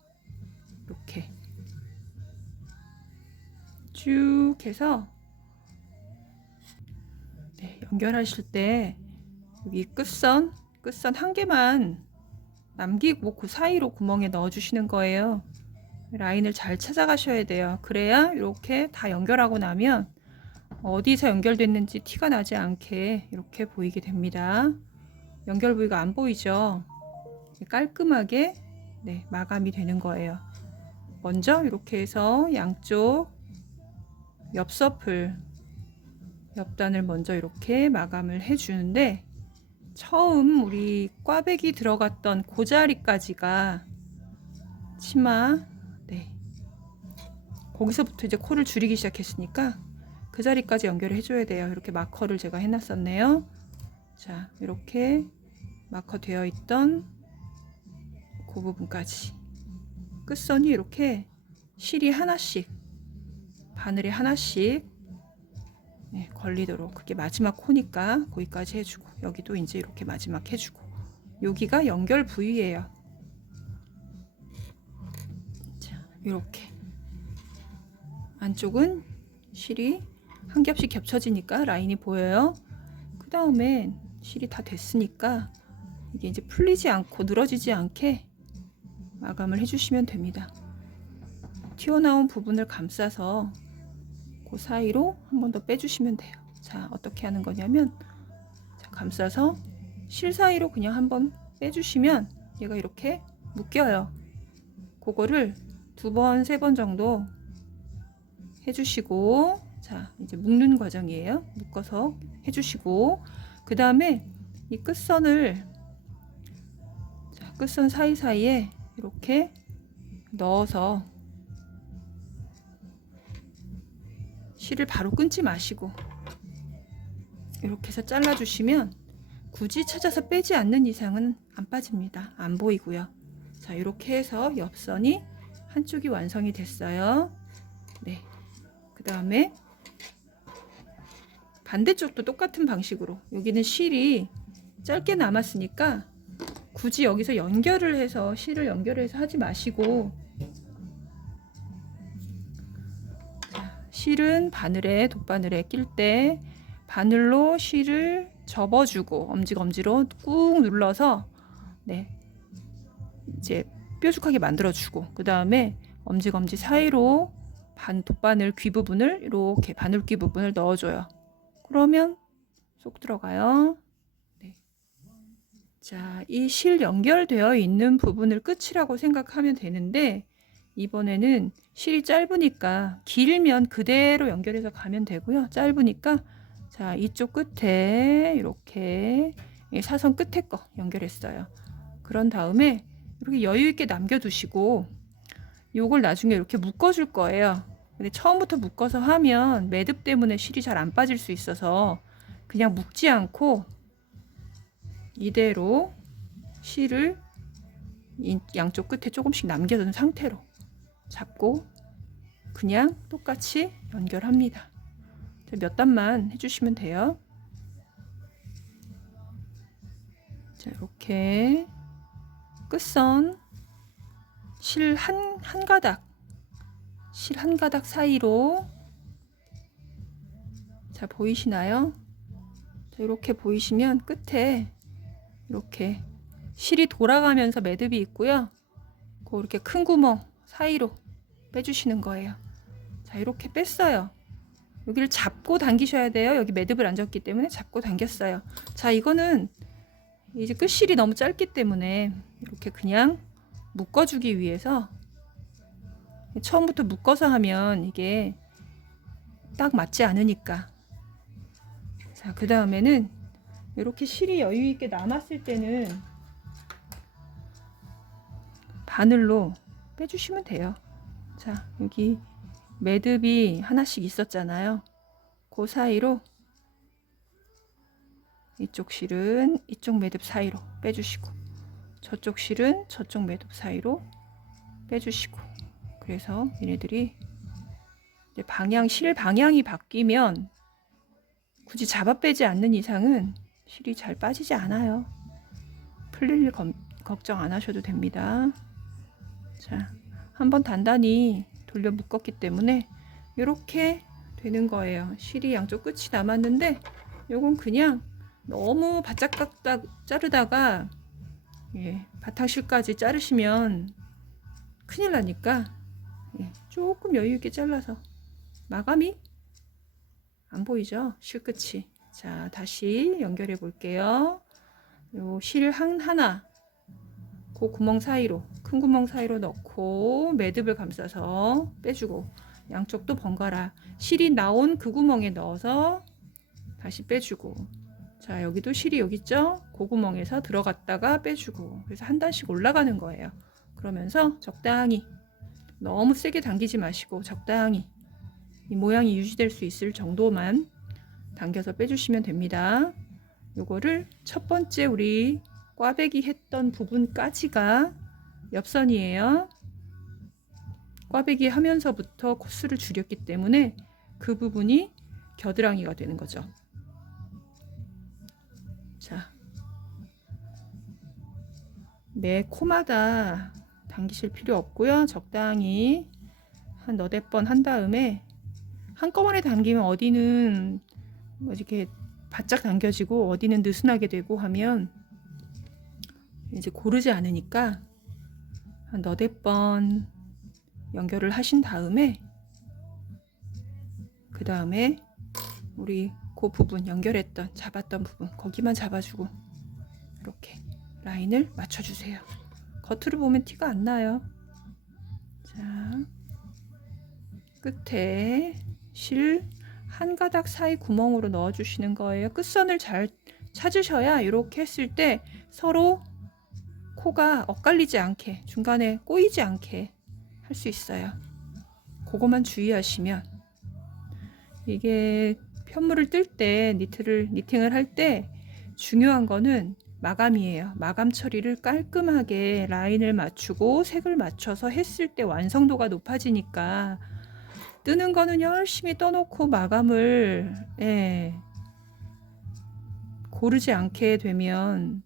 이렇게 쭉 해서 연결하실 때 여기 끝선 한 개만 남기고 그 사이로 구멍에 넣어 주시는 거예요. 라인을 잘 찾아가셔야 돼요. 그래야 이렇게 다 연결하고 나면 어디서 연결됐는지 티가 나지 않게 이렇게 보이게 됩니다. 연결 부위가 안 보이죠? 깔끔하게 마감이 되는 거예요. 먼저 이렇게 해서 양쪽 옆단을 먼저 이렇게 마감을 해주는데, 처음 우리 꽈배기 들어갔던 그 자리까지가 치마, 거기서부터 이제 코를 줄이기 시작했으니까 그 자리까지 연결을 해줘야 돼요. 이렇게 마커를 제가 해놨었네요. 자, 이렇게 마커 되어 있던 그 부분까지 끝선이 이렇게 실이 하나씩, 바늘에 하나씩 걸리도록, 그게 마지막 코니까 거기까지 해주고, 여기도 이제 이렇게 마지막 해주고, 여기가 연결 부위예요. 자, 이렇게 안쪽은 실이 한 겹씩 겹쳐지니까 라인이 보여요. 그 다음에 실이 다 됐으니까 이게 이제 풀리지 않고 늘어지지 않게 마감을 해주시면 됩니다. 튀어나온 부분을 감싸서 그 사이로 한 번 더 빼주시면 돼요. 자, 어떻게 하는 거냐면, 자, 감싸서 실 사이로 그냥 한번 빼주시면 얘가 이렇게 묶여요. 그거를 2번, 3번 정도 해주시고, 자, 이제 묶는 과정이에요. 묶어서 해주시고, 그 다음에 이 끝선을, 자, 끝선 사이사이에 이렇게 넣어서 실을 바로 끊지 마시고 이렇게 해서 잘라주시면 굳이 찾아서 빼지 않는 이상은 안 빠집니다. 안 보이고요. 자, 이렇게 해서 옆선이 한쪽이 완성이 됐어요. 네. 그 다음에 반대쪽도 똑같은 방식으로, 여기는 실이 짧게 남았으니까 굳이 여기서 연결을 해서, 실을 연결해서 하지 마시고, 실은 바늘에, 돗바늘에 낄 때 바늘로 실을 접어주고 엄지검지로 꾹 눌러서 이제 뾰족하게 만들어주고, 그 다음에 엄지검지 사이로 돗바늘 귀 부분을, 이렇게 바늘귀 부분을 넣어줘요. 그러면 쏙 들어가요. 자, 이 실 연결되어 있는 부분을 끝이라고 생각하면 되는데, 이번에는 실이 짧으니까, 길면 그대로 연결해서 가면 되고요. 짧으니까, 자, 이쪽 끝에 이렇게 사선 끝에 거 연결했어요. 그런 다음에 이렇게 여유 있게 남겨두시고, 요걸 나중에 이렇게 묶어줄 거예요. 근데 처음부터 묶어서 하면 매듭 때문에 실이 잘 안 빠질 수 있어서 그냥 묶지 않고 이대로 실을 양쪽 끝에 조금씩 남겨둔 상태로 잡고 그냥 똑같이 연결합니다. 몇 단만 해주시면 돼요. 자, 이렇게 끝선 실 한 가닥, 실 한 가닥 사이로, 자 보이시나요? 자, 이렇게 보이시면 끝에 이렇게 실이 돌아가면서 매듭이 있고요. 그렇게 큰 구멍 사이로 빼주시는 거예요. 자 이렇게 뺐어요. 여기를 잡고 당기셔야 돼요. 여기 매듭을 안 졌기 때문에 잡고 당겼어요. 자 이거는 이제 끝실이 너무 짧기 때문에 이렇게 그냥 묶어주기 위해서, 처음부터 묶어서 하면 이게 딱 맞지 않으니까. 자 그 다음에는 이렇게 실이 여유 있게 남았을 때는 바늘로 빼주시면 돼요. 자 여기 매듭이 하나씩 있었잖아요. 그 사이로 이쪽 실은 이쪽 매듭 사이로 빼주시고, 저쪽 실은 저쪽 매듭 사이로 빼주시고, 그래서 얘네들이 이제 실 방향이 바뀌면 굳이 잡아 빼지 않는 이상은 실이 잘 빠지지 않아요. 풀릴 일 걱정 안 하셔도 됩니다. 자, 한번 단단히 돌려 묶었기 때문에 이렇게 되는 거예요. 실이 양쪽 끝이 남았는데 요건 그냥 너무 바짝 자르다가 바탕실까지 자르시면 큰일 나니까 조금 여유 있게 잘라서, 마감이 안 보이죠? 실 끝이. 자 다시 연결해 볼게요. 요 실 하나 그 구멍 사이로, 큰 구멍 사이로 넣고 매듭을 감싸서 빼주고, 양쪽도 번갈아 실이 나온 그 구멍에 넣어서 다시 빼주고, 자 여기도 실이 여기 있죠? 그 구멍에서 들어갔다가 빼주고, 그래서 한 단씩 올라가는 거예요. 그러면서 적당히, 너무 세게 당기지 마시고 적당히 이 모양이 유지될 수 있을 정도만 당겨서 빼주시면 됩니다. 요거를 첫 번째 우리 꽈배기 했던 부분까지가 옆선이에요. 꽈배기 하면서부터 코스를 줄였기 때문에 그 부분이 겨드랑이가 되는 거죠. 자, 매 코마다 당기실 필요 없고요. 적당히 한 너댓 번 한 다음에, 한꺼번에 당기면 어디는 이렇게 바짝 당겨지고 어디는 느슨하게 되고 하면 이제 고르지 않으니까 한 너댓 번 연결을 하신 다음에, 그 다음에 우리 그 부분 연결했던 잡았던 부분 거기만 잡아주고 이렇게 라인을 맞춰주세요. 겉으로 보면 티가 안 나요. 자 끝에 실 한 가닥 사이 구멍으로 넣어 주시는 거예요. 끝선을 잘 찾으셔야 이렇게 했을 때 서로 코가 엇갈리지 않게, 중간에 꼬이지 않게 할 수 있어요. 그거만 주의하시면, 이게 편물을 뜰 때 니팅을 할 때 중요한 거는 마감이에요. 마감 처리를 깔끔하게 라인을 맞추고 색을 맞춰서 했을 때 완성도가 높아지니까, 뜨는 거는 열심히 떠놓고 마감을 고르지 않게 되면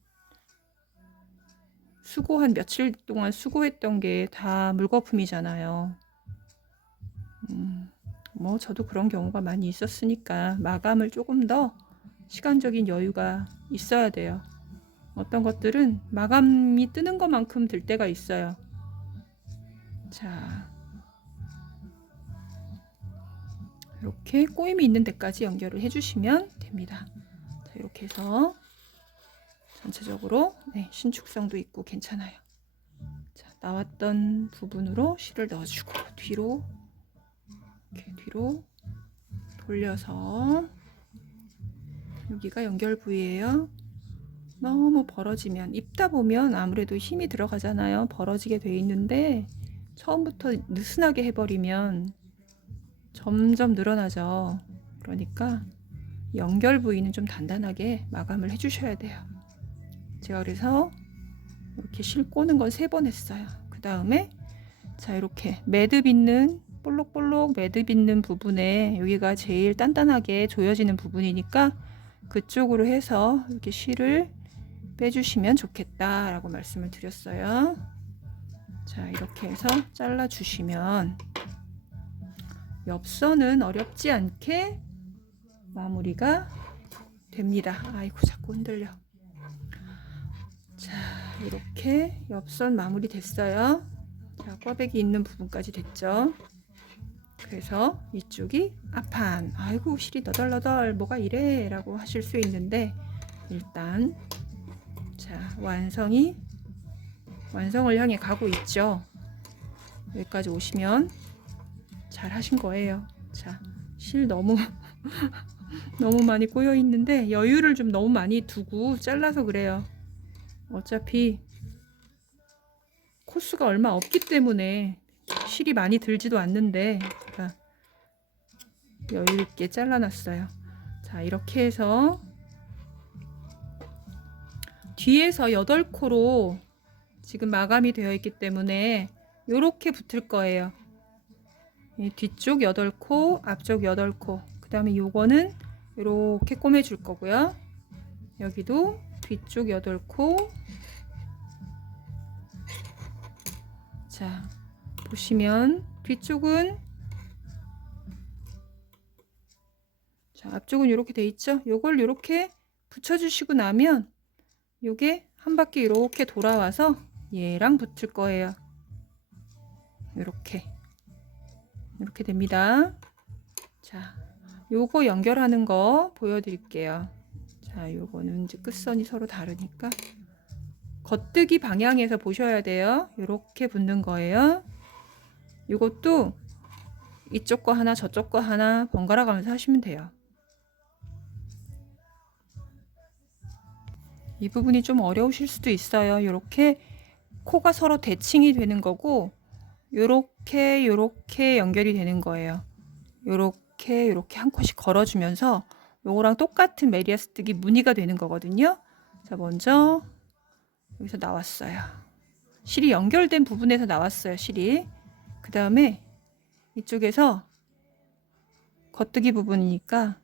수고한 며칠 동안 수고했던 게 다 물거품이잖아요. 뭐 저도 그런 경우가 많이 있었으니까 마감을 조금 더 시간적인 여유가 있어야 돼요. 어떤 것들은 마감이 뜨는 것만큼 들 때가 있어요. 자, 이렇게 꼬임이 있는 데까지 연결을 해주시면 됩니다. 자, 이렇게 해서 전체적으로 신축성도 있고 괜찮아요. 자, 나왔던 부분으로 실을 넣어주고 뒤로, 이렇게 뒤로 돌려서, 여기가 연결 부위예요. 너무 벌어지면, 입다 보면 아무래도 힘이 들어가잖아요. 벌어지게 돼 있는데 처음부터 느슨하게 해버리면 점점 늘어나죠. 그러니까 연결 부위는 좀 단단하게 마감을 해주셔야 돼요. 제가 그래서 이렇게 실 꼬는 건 3번 했어요. 그 다음에 자 이렇게 매듭 있는, 볼록볼록 매듭 있는 부분에, 여기가 제일 단단하게 조여지는 부분이니까 그쪽으로 해서 이렇게 실을 빼주시면 좋겠다 라고 말씀을 드렸어요. 자 이렇게 해서 잘라 주시면 옆선은 어렵지 않게 마무리가 됩니다. 아이고 자꾸 흔들려. 자, 이렇게 옆선 마무리 됐어요. 자, 꽈배기 있는 부분까지 됐죠. 그래서 이쪽이 앞판. 아이고 실이 너덜너덜 뭐가 이래 라고 하실 수 있는데, 일단 자, 완성을 향해 가고 있죠. 여기까지 오시면 잘 하신 거예요. 자, 실 너무 너무 많이 꼬여 있는데 여유를 좀 너무 많이 두고 잘라서 그래요. 어차피 코수가 얼마 없기 때문에 실이 많이 들지도 않는데 제가 여유 있게 잘라놨어요. 자, 이렇게 해서 뒤에서 8코로 지금 마감이 되어 있기 때문에 이렇게 붙을 거예요. 뒤쪽 8코, 앞쪽 8코. 그 다음에 요거는 이렇게 꼬매 줄 거고요. 여기도 뒤쪽 8코. 자, 보시면 뒤쪽은, 자, 앞쪽은 이렇게 돼 있죠. 요걸 이렇게 붙여주시고 나면 요게 한 바퀴 이렇게 돌아와서 얘랑 붙을 거예요. 이렇게 됩니다. 자, 요거 연결하는 거 보여드릴게요. 자, 요거는 이제 끝선이 서로 다르니까 겉뜨기 방향에서 보셔야 돼요. 이렇게 붙는 거예요. 이것도 이쪽 거 하나 저쪽 거 하나 번갈아 가면서 하시면 돼요. 이 부분이 좀 어려우실 수도 있어요. 이렇게 코가 서로 대칭이 되는 거고, 요렇게 연결이 되는 거예요. 요렇게 한 코씩 걸어주면서 요거랑 똑같은 메리아스뜨기 무늬가 되는 거거든요. 자, 먼저 여기서 나왔어요. 실이 연결된 부분에서 나왔어요. 실이. 그 다음에 이쪽에서 겉뜨기 부분이니까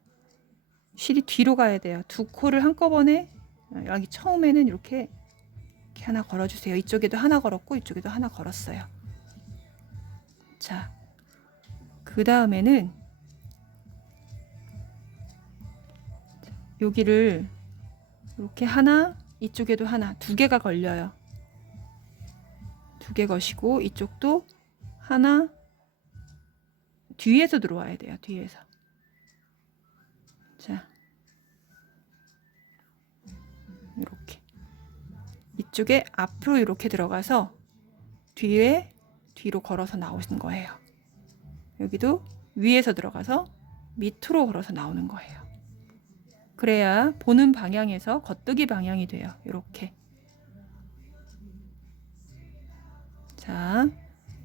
실이 뒤로 가야 돼요. 두 코를 한꺼번에, 여기 처음에는 이렇게 하나 걸어주세요. 이쪽에도 하나 걸었고 이쪽에도 하나 걸었어요. 자, 그 다음에는 여기를 이렇게 하나, 이쪽에도 하나, 두 개가 걸려요. 두 개 거시고 이쪽도 하나, 뒤에서 들어와야 돼요. 뒤에서. 자, 이렇게 이쪽에 앞으로 이렇게 들어가서 뒤로 걸어서 나오는 거예요. 여기도 위에서 들어가서 밑으로 걸어서 나오는 거예요. 그래야 보는 방향에서 겉뜨기 방향이 돼요. 이렇게. 자,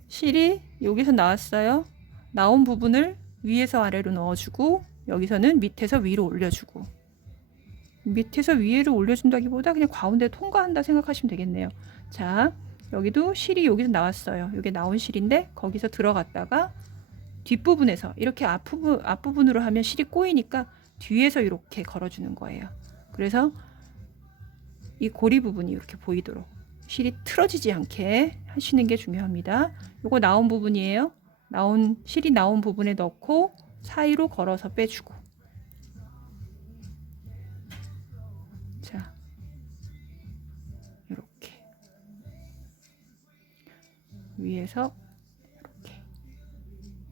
실이 여기서 나왔어요. 나온 부분을 위에서 아래로 넣어주고, 여기서는 밑에서 위로 올려주고, 밑에서 위로 올려준다기보다 그냥 가운데 통과한다 생각하시면 되겠네요. 자, 여기도 실이 여기서 나왔어요. 이게 나온 실인데 거기서 들어갔다가 뒷부분에서 이렇게 앞부분으로 하면 실이 꼬이니까 뒤에서 이렇게 걸어주는 거예요. 그래서 이 고리 부분이 이렇게 보이도록 실이 틀어지지 않게 하시는 게 중요합니다. 요거 나온 부분이에요. 실이 나온 부분에 넣고 사이로 걸어서 빼주고. 자, 이렇게 위에서 이렇게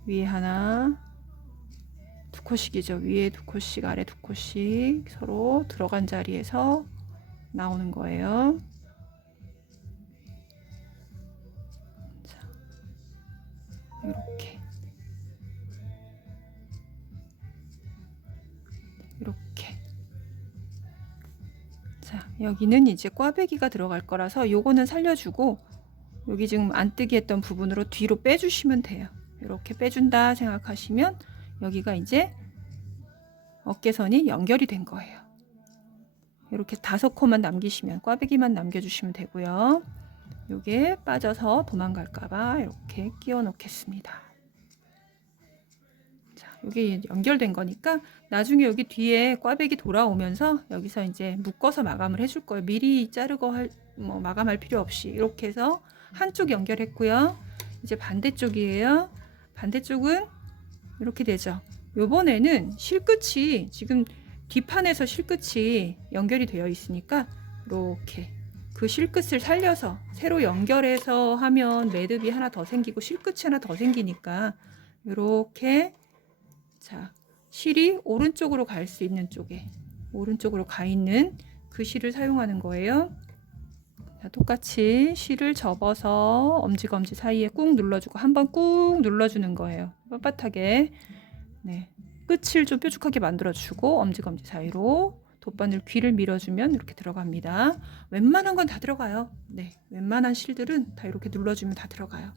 위에 하나, 두 코씩이죠. 위에 두 코씩, 아래 두 코씩 서로 들어간 자리에서 나오는 거예요. 자, 이렇게 자, 여기는 이제 꽈배기가 들어갈 거라서 요거는 살려주고, 여기 지금 안 뜨기 했던 부분으로 뒤로 빼주시면 돼요. 이렇게 빼준다 생각하시면 여기가 이제 어깨선이 연결이 된 거예요. 이렇게 5코만 남기시면, 꽈배기만 남겨주시면 되고요. 요게 빠져서 도망갈까봐 이렇게 끼워 놓겠습니다. 자, 요게 연결된 거니까 나중에 여기 뒤에 꽈배기 돌아오면서 여기서 이제 묶어서 마감을 해줄 거예요. 미리 자르고 마감할 필요 없이 이렇게 해서 한쪽 연결했고요. 이제 반대쪽이에요. 반대쪽은 이렇게 되죠. 요번에는 실끝이 지금 뒷판에서 실끝이 연결이 되어 있으니까 이렇게 그 실끝을 살려서 새로 연결해서 하면 매듭이 하나 더 생기고 실끝이 하나 더 생기니까 이렇게 자 실이 오른쪽으로 갈 수 있는 쪽에 오른쪽으로 가 있는 그 실을 사용하는 거예요. 자, 똑같이 실을 접어서 엄지검지 사이에 꾹 눌러주고 한번 꾹 눌러주는 거예요. 빳빳하게. 네, 끝을 좀 뾰족하게 만들어주고 엄지검지 사이로 돗바늘 귀를 밀어주면 이렇게 들어갑니다. 웬만한 건 다 들어가요. 네, 웬만한 실들은 다 이렇게 눌러주면 다 들어가요.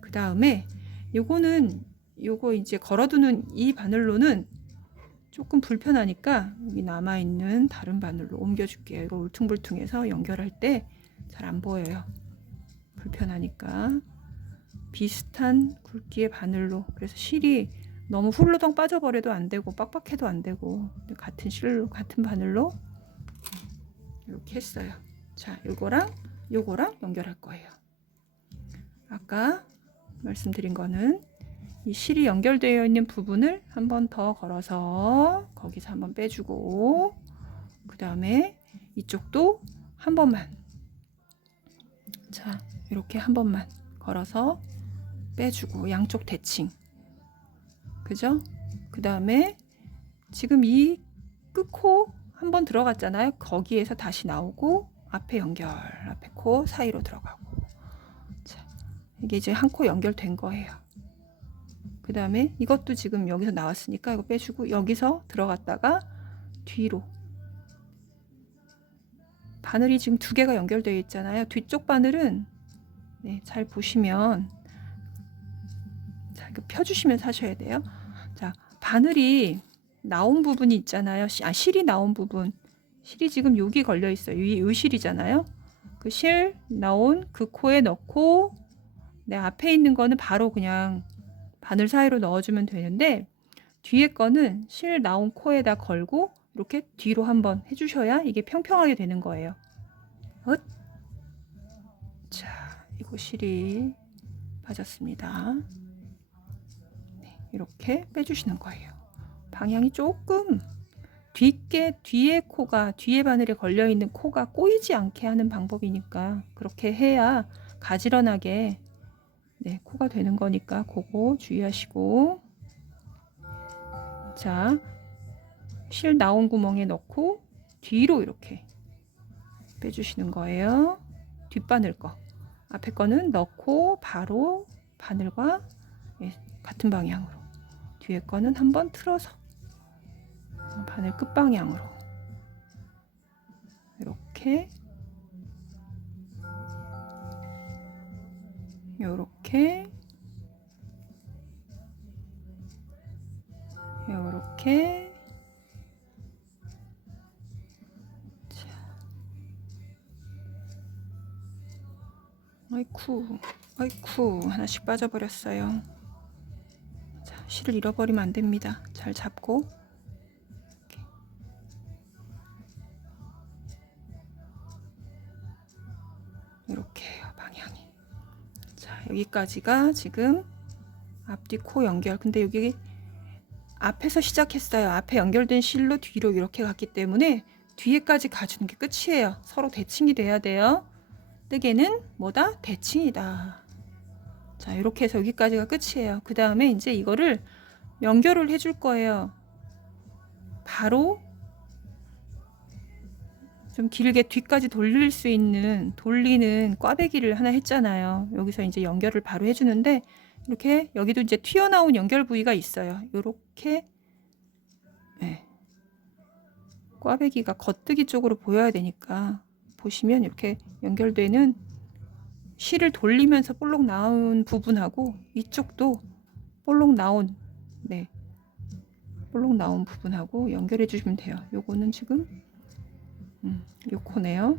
그 다음에 요거 이제 걸어두는 이 바늘로는 조금 불편하니까 여기 남아있는 다른 바늘로 옮겨줄게요. 이거 울퉁불퉁해서 연결할 때 잘 안 보여요. 불편하니까 비슷한 굵기의 바늘로 그래서 실이 너무 훌러덩 빠져버려도 안 되고 빡빡해도 안 되고 같은 실로 같은 바늘로 이렇게 했어요. 자, 요거랑 연결할 거예요. 아까 말씀드린 거는 이 실이 연결되어 있는 부분을 한 번 더 걸어서 거기서 한번 빼주고 그 다음에 이쪽도 한 번만 자 이렇게 한 번만 걸어서 빼주고 양쪽 대칭 그죠? 그 다음에 지금 이 끝코 한 번 들어갔잖아요. 거기에서 다시 나오고 앞에 연결 앞에 코 사이로 들어가고 자 이게 이제 한 코 연결된 거예요. 그 다음에 이것도 지금 여기서 나왔으니까 이거 빼주고 여기서 들어갔다가 뒤로 바늘이 지금 두 개가 연결되어 있잖아요. 뒤쪽 바늘은 네, 잘 보시면 자, 이거 펴주시면서 하셔야 돼요. 자, 바늘이 나온 부분이 있잖아요. 실이 나온 부분. 실이 지금 여기 걸려 있어요. 이 실이잖아요. 그 실 나온 그 코에 넣고 내 앞에 있는 거는 바로 그냥 바늘 사이로 넣어주면 되는데 뒤에 거는 실 나온 코에다 걸고 이렇게 뒤로 한번 해주셔야 이게 평평하게 되는 거예요. 자, 이거 실이 빠졌습니다. 네, 이렇게 빼주시는 거예요. 방향이 조금 뒤에 코가 뒤에 바늘에 걸려 있는 코가 꼬이지 않게 하는 방법이니까 그렇게 해야 가지런하게 네, 코가 되는 거니까 그거 주의하시고 자, 실 나온 구멍에 넣고 뒤로 이렇게 빼주시는 거예요. 뒷바늘 거 앞에 거는 넣고 바로 바늘과 네, 같은 방향으로 뒤에 거는 한번 틀어서 바늘 끝방향으로 이렇게 요렇게 자. 아이쿠 하나씩 빠져버렸어요. 자, 실을 잃어버리면 안 됩니다. 잘 잡고 이렇게요 방향이. 자, 여기까지가 지금 앞뒤 코 연결. 근데 여기 앞에서 시작했어요. 앞에 연결된 실로 뒤로 이렇게 갔기 때문에 뒤에까지 가주는 게 끝이에요. 서로 대칭이 돼야 돼요. 뜨개는 뭐다? 대칭이다. 자, 이렇게 해서 여기까지가 끝이에요. 그 다음에 이제 이거를 연결을 해줄 거예요. 바로 좀 길게 뒤까지 돌릴 수 있는 돌리는 꽈배기를 하나 했잖아요. 여기서 이제 연결을 바로 해주는데 이렇게 여기도 이제 튀어나온 연결 부위가 있어요. 이렇게 네. 꽈배기가 겉뜨기 쪽으로 보여야 되니까 보시면 이렇게 연결되는 실을 돌리면서 볼록 나온 부분하고 이쪽도 볼록 나온 네 볼록 나온 부분하고 연결해 주시면 돼요. 요거는 지금 요 코네요.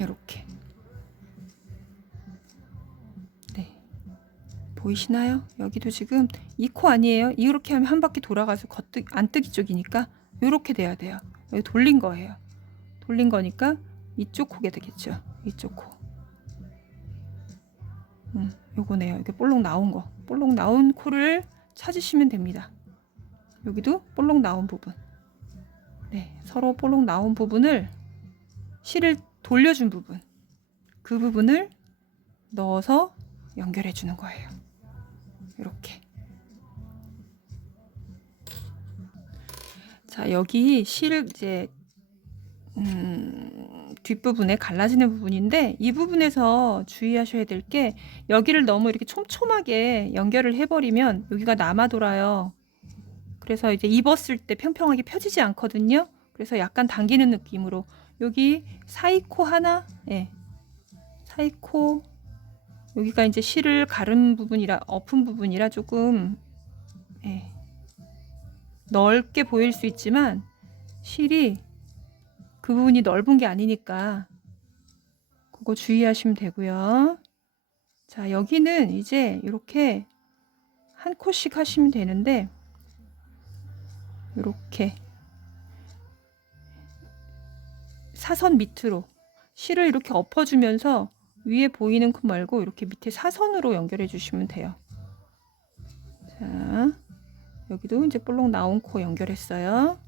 이렇게 네 보이시나요? 여기도 지금 이 코 아니에요? 이렇게 하면 한 바퀴 돌아가서 안뜨기 쪽이니까 이렇게 돼야 돼요. 여기 돌린 거예요. 돌린 거니까 이쪽 코게 되겠죠. 이쪽 코. 요거네요. 이렇게 볼록 나온 거. 볼록 나온 코를 찾으시면 됩니다. 여기도 볼록 나온 부분. 네, 서로 볼록 나온 부분을 실을 돌려준 부분. 그 부분을 넣어서 연결해 주는 거예요. 이렇게. 자, 여기 실 이제 뒷부분에 갈라지는 부분인데 이 부분에서 주의하셔야 될 게 여기를 너무 이렇게 촘촘하게 연결을 해버리면 여기가 남아 돌아요. 그래서 이제 입었을 때 평평하게 펴지지 않거든요. 그래서 약간 당기는 느낌으로 여기 사이코 하나, 예, 사이코 여기가 이제 실을 가른 부분이라 엎은 부분이라 조금 예, 넓게 보일 수 있지만 실이 그 부분이 넓은 게 아니니까 그거 주의하시면 되고요. 자, 여기는 이제 이렇게 한 코씩 하시면 되는데 이렇게 사선 밑으로 실을 이렇게 엎어주면서 위에 보이는 코 말고 이렇게 밑에 사선으로 연결해 주시면 돼요. 자, 여기도 이제 볼록 나온 코 연결했어요.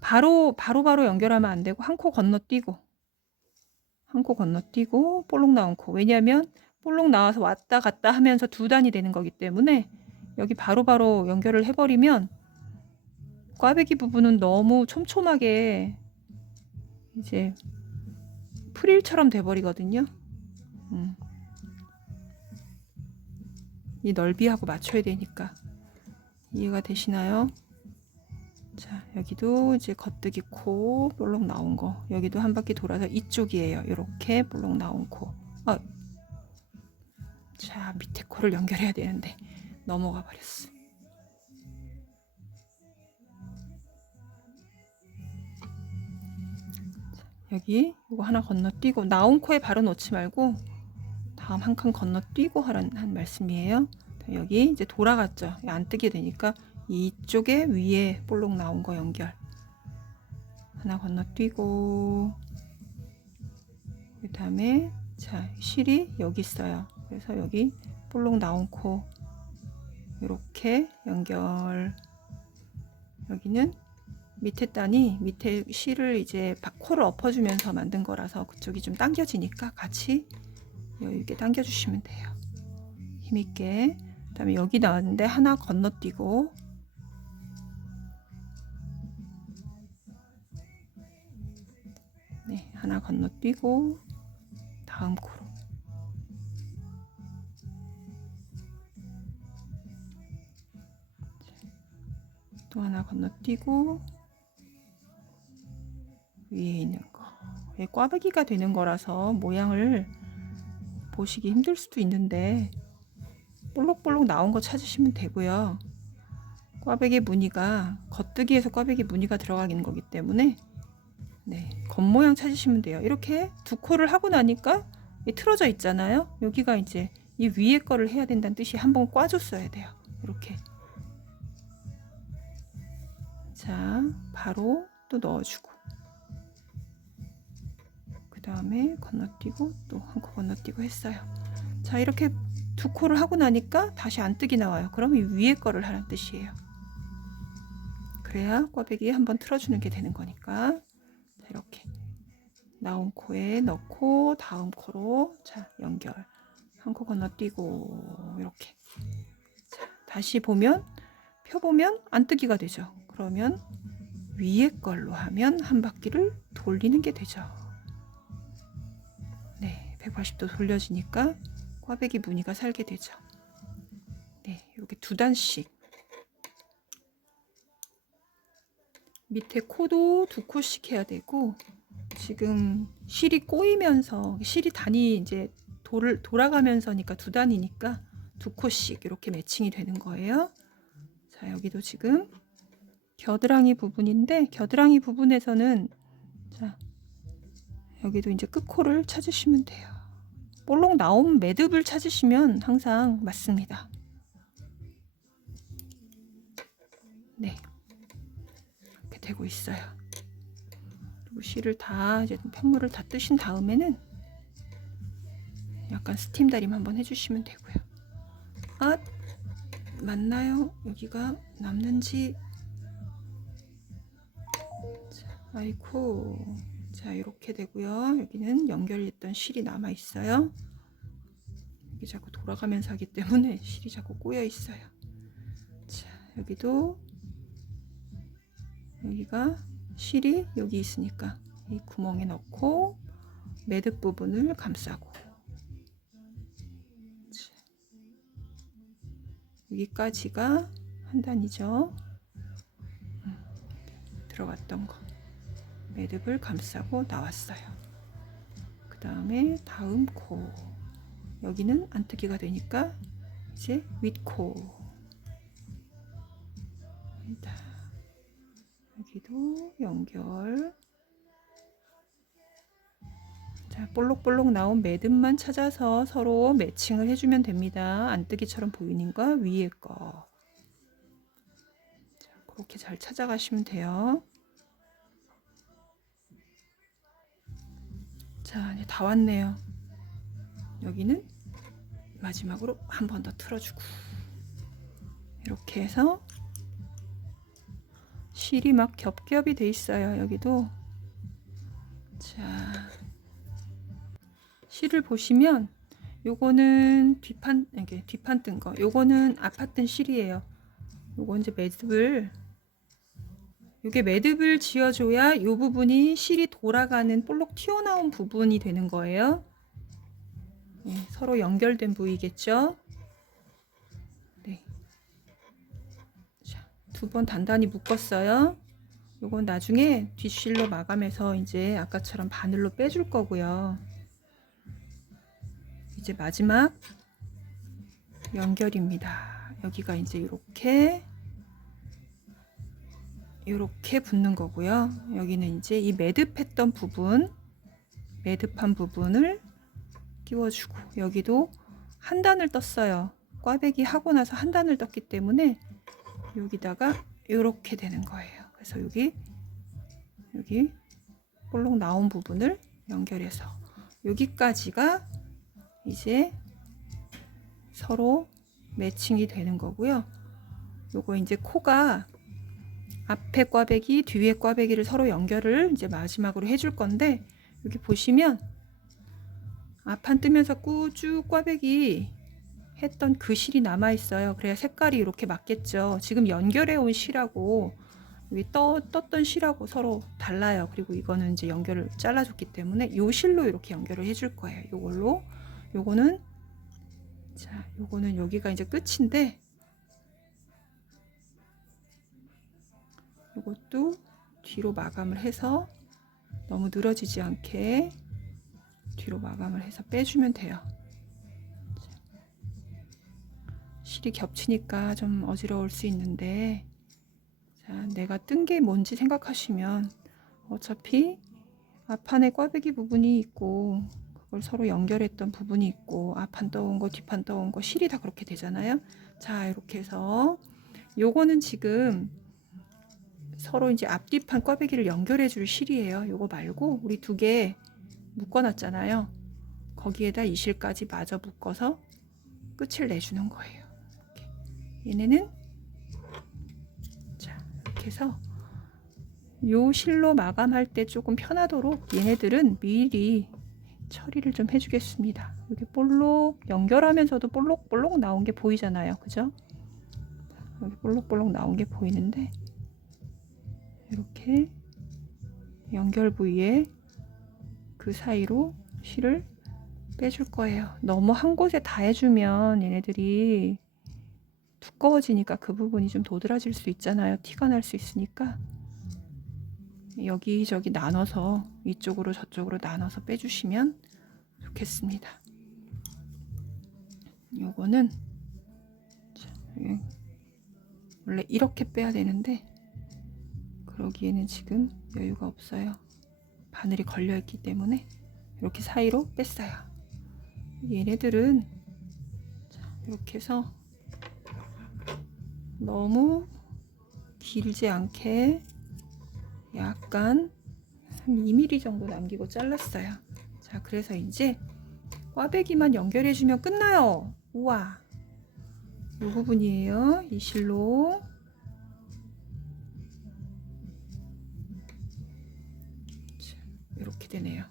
바로 연결하면 안 되고 한 코 건너뛰고 한 코 건너뛰고 볼록 나온 코. 왜냐하면 볼록 나와서 왔다 갔다 하면서 두 단이 되는 거기 때문에 여기 바로 연결을 해버리면 꽈배기 부분은 너무 촘촘하게 이제 프릴처럼 돼버리거든요. 이 넓이하고 맞춰야 되니까. 이해가 되시나요? 자, 여기도 이제 겉뜨기 코 볼록 나온 거. 여기도 한 바퀴 돌아서 이쪽이에요. 이렇게 볼록 나온 코. 자, 밑에 코를 연결해야 되는데 넘어가 버렸어. 자, 여기 이거 하나 건너뛰고 나온 코에 바로 놓지 말고 다음 한 칸 건너뛰고 하라는 말씀이에요. 여기 이제 돌아갔죠. 안 뜨게 되니까 이쪽에 위에 볼록 나온 거 연결. 하나 건너뛰고 그 다음에 자, 실이 여기 있어요. 그래서 여기 볼록 나온 코 이렇게 연결. 여기는 밑에 단이 밑에 실을 이제 코를 엎어주면서 만든 거라서 그쪽이 좀 당겨지니까 같이 여유 있게 당겨주시면 돼요. 힘있게. 그 다음에 여기 나왔는데 하나 건너뛰고 네, 하나 건너뛰고 다음 코로 또 하나 건너뛰고 위에 있는 거. 꽈배기가 되는 거라서 모양을 보시기 힘들 수도 있는데 볼록볼록 나온 거 찾으시면 되고요. 꽈배기 무늬가 겉뜨기에서 꽈배기 무늬가 들어가는 거기 때문에 네, 겉모양 찾으시면 돼요. 이렇게 두 코를 하고 나니까 틀어져 있잖아요. 여기가 이제 이 위에 거를 해야 된다는 뜻이 한번 꽈줬어야 돼요. 이렇게. 자, 바로 또 넣어주고 그 다음에 건너뛰고 또 한 코 건너뛰고 했어요. 자, 이렇게 두 코를 하고 나니까 다시 안뜨기 나와요. 그럼 이 위에 거를 하라는 뜻이에요. 그래야 꽈배기 한번 틀어주는 게 되는 거니까. 자, 이렇게 나온 코에 넣고 다음 코로 자, 연결. 한 코 건너뛰고 이렇게. 자, 다시 보면 펴보면 안뜨기가 되죠. 그러면 위에 걸로 하면 한 바퀴를 돌리는 게 되죠. 네, 180도 돌려지니까 꽈배기 무늬가 살게 되죠. 네, 이렇게 두 단씩. 밑에 코도 두 코씩 해야 되고 지금 실이 꼬이면서 실이 단이 이제 돌아가면서니까 두 단이니까 두 코씩 이렇게 매칭이 되는 거예요. 자, 여기도 지금 겨드랑이 부분인데 겨드랑이 부분에서는 자, 여기도 이제 끝코를 찾으시면 돼요. 볼록 나온 매듭을 찾으시면 항상 맞습니다. 네, 이렇게 되고 있어요. 그리고 실을 다 이제 편물을 다 뜨신 다음에는 잠깐 스팀 다림 한번 해주시면 되고요. 아, 맞나요? 여기가 남는지. 자, 아이고. 자, 이렇게 되고요. 여기는 연결했던 실이 남아 있어요. 여기 자꾸 돌아가면서 하기 때문에 실이 자꾸 꼬여 있어요. 자, 여기도 여기가 실이 여기 있으니까 이 구멍에 넣고 매듭 부분을 감싸고, 자, 여기까지가 한 단이죠. 들어갔던 거 매듭을 감싸고 나왔어요. 그 다음에 다음 코, 여기는 안뜨기가 되니까 이제 윗코, 여기도 연결. 자, 볼록볼록 나온 매듭만 찾아서 서로 매칭을 해주면 됩니다. 안뜨기처럼 보이는 거 위에 거. 자, 그렇게 잘 찾아가시면 돼요. 자, 이제 다 왔네요. 여기는 마지막으로 한 번 더 틀어주고, 이렇게 해서 실이 막 겹겹이 돼 있어요. 여기도. 자, 실을 보시면 요거는 뒷판, 이게 뒷판 뜬 거, 요거는 앞판 뜬 실이에요. 요거 이제 매듭을, 요게 매듭을 지어줘야 요 부분이 실이 돌아가는 볼록 튀어나온 부분이 되는 거예요. 네, 서로 연결된 부위겠죠. 네. 자, 두 번 단단히 묶었어요. 요건 나중에 뒷실로 마감해서 이제 아까처럼 바늘로 빼줄 거고요. 이제 마지막 연결입니다. 여기가 이제 이렇게 붙는 거고요. 여기는 이제 이 매듭했던 부분, 매듭한 부분을 끼워주고, 여기도 한 단을 떴어요. 꽈배기 하고 나서 한 단을 떴기 때문에 여기다가 이렇게 되는 거예요. 그래서 여기 볼록 나온 부분을 연결해서 여기까지가 이제 서로 매칭이 되는 거고요. 요거 이제 코가 앞에 꽈배기, 뒤에 꽈배기를 서로 연결을 이제 마지막으로 해줄 건데, 여기 보시면 앞판 뜨면서 쭉 꽈배기 했던 그 실이 남아 있어요. 그래야 색깔이 이렇게 맞겠죠. 지금 연결해 온 실하고 여기 떴던 실하고 서로 달라요. 그리고 이거는 이제 연결을 잘라줬기 때문에 요 실로 이렇게 연결을 해줄 거예요. 요걸로. 요거는, 자, 요거는 여기가 이제 끝인데, 요것도 뒤로 마감을 해서 너무 늘어지지 않게 뒤로 마감을 해서 빼주면 돼요. 실이 겹치니까 좀 어지러울 수 있는데, 자, 내가 뜬 게 뭔지 생각하시면 어차피 앞판에 꽈배기 부분이 있고 그걸 서로 연결했던 부분이 있고 앞판 떠온 거 뒷판 떠온 거 실이 다 그렇게 되잖아요. 자, 이렇게 해서 요거는 지금 서로 이제 앞뒤판 꽈배기를 연결해 줄 실이에요. 요거 말고 우리 두 개 묶어 놨잖아요. 거기에다 이 실까지 마저 묶어서 끝을 내주는 거예요. 이렇게. 얘네는, 자, 이렇게 해서 요 실로 마감할 때 조금 편하도록 얘네들은 미리 처리를 좀 해주겠습니다. 여기 볼록 연결하면서도 볼록볼록 나온 게 보이잖아요. 그죠? 여기 볼록볼록 나온 게 보이는데, 이렇게 연결 부위에 그 사이로 실을 빼줄 거예요. 너무 한 곳에 다 해주면 얘네들이 두꺼워지니까 그 부분이 좀 도드라질 수 있잖아요. 티가 날 수 있으니까 여기저기 나눠서 이쪽으로 저쪽으로 나눠서 빼주시면 좋겠습니다. 요거는 원래 이렇게 빼야 되는데 그러기에는 지금 여유가 없어요. 바늘이 걸려 있기 때문에 이렇게 사이로 뺐어요. 얘네들은 이렇게 해서 너무 길지 않게 약간 한 2mm 정도 남기고 잘랐어요. 자, 그래서 이제 꽈배기만 연결해주면 끝나요. 우와. 이 부분이에요. 이 실로. 자, 이렇게 되네요.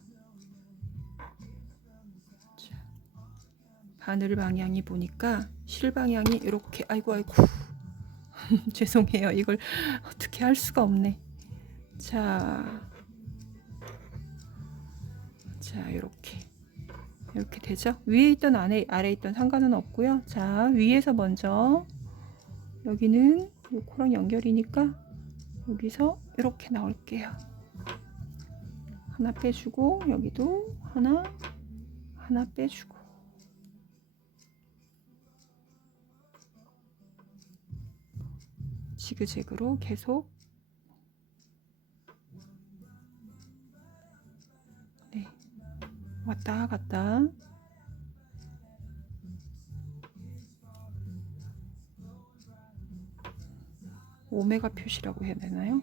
자, 바늘 방향이 보니까 실 방향이 이렇게. 아이고 아이고. 죄송해요. 이걸 어떻게 할 수가 없네. 자, 이렇게 되죠. 위에 있던 아래 있던 상관은 없고요. 자, 위에서 먼저 여기는 요코랑 연결이니까 여기서 이렇게 나올게요. 하나 빼주고 여기도 하나 빼주고. 지그재그로 계속. 네, 왔다 갔다. 오메가 표시라고 해야 되나요?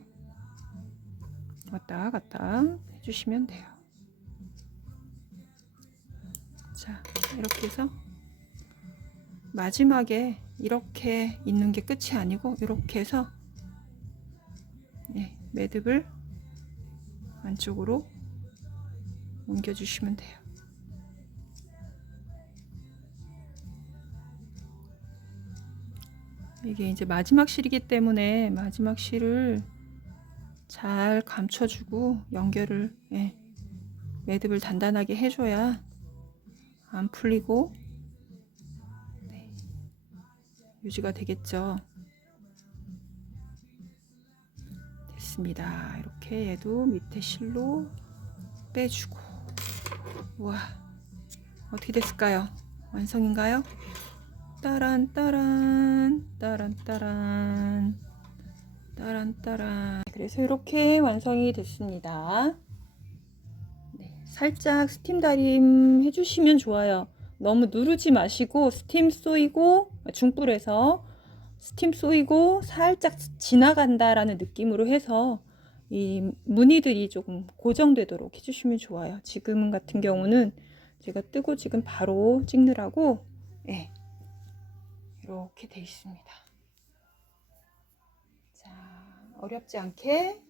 왔다 갔다 해주시면 돼요. 자, 이렇게 해서 마지막에 이렇게 있는 게 끝이 아니고 이렇게 해서 네, 매듭을 안쪽으로 옮겨주시면 돼요. 이게 이제 마지막 실이기 때문에 마지막 실을 잘 감춰주고 연결을, 예, 매듭을 단단하게 해줘야 안 풀리고, 네, 유지가 되겠죠. 됐습니다. 이렇게 얘도 밑에 실로 빼주고. 우와, 어떻게 됐을까요? 완성인가요? 따란 따란 따란 따란 따란 따란. 그래서 이렇게 완성이 됐습니다. 네, 살짝 스팀 다림 해주시면 좋아요. 너무 누르지 마시고 스팀 쏘이고, 중불에서 스팀 쏘이고 살짝 지나간다라는 느낌으로 해서 이 무늬들이 조금 고정되도록 해주시면 좋아요. 지금 같은 경우는 제가 뜨고 지금 바로 찍느라고, 네, 이렇게 돼 있습니다. 자, 어렵지 않게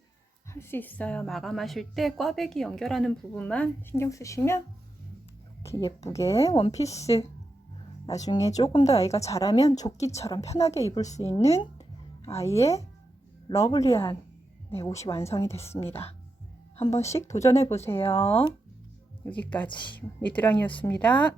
할 수 있어요. 마감하실 때 꽈배기 연결하는 부분만 신경 쓰시면 이렇게 예쁘게 원피스, 나중에 조금 더 아이가 자라면 조끼처럼 편하게 입을 수 있는 아이의 러블리한, 네, 옷이 완성이 됐습니다. 한 번씩 도전해 보세요. 여기까지 미드랑이었습니다.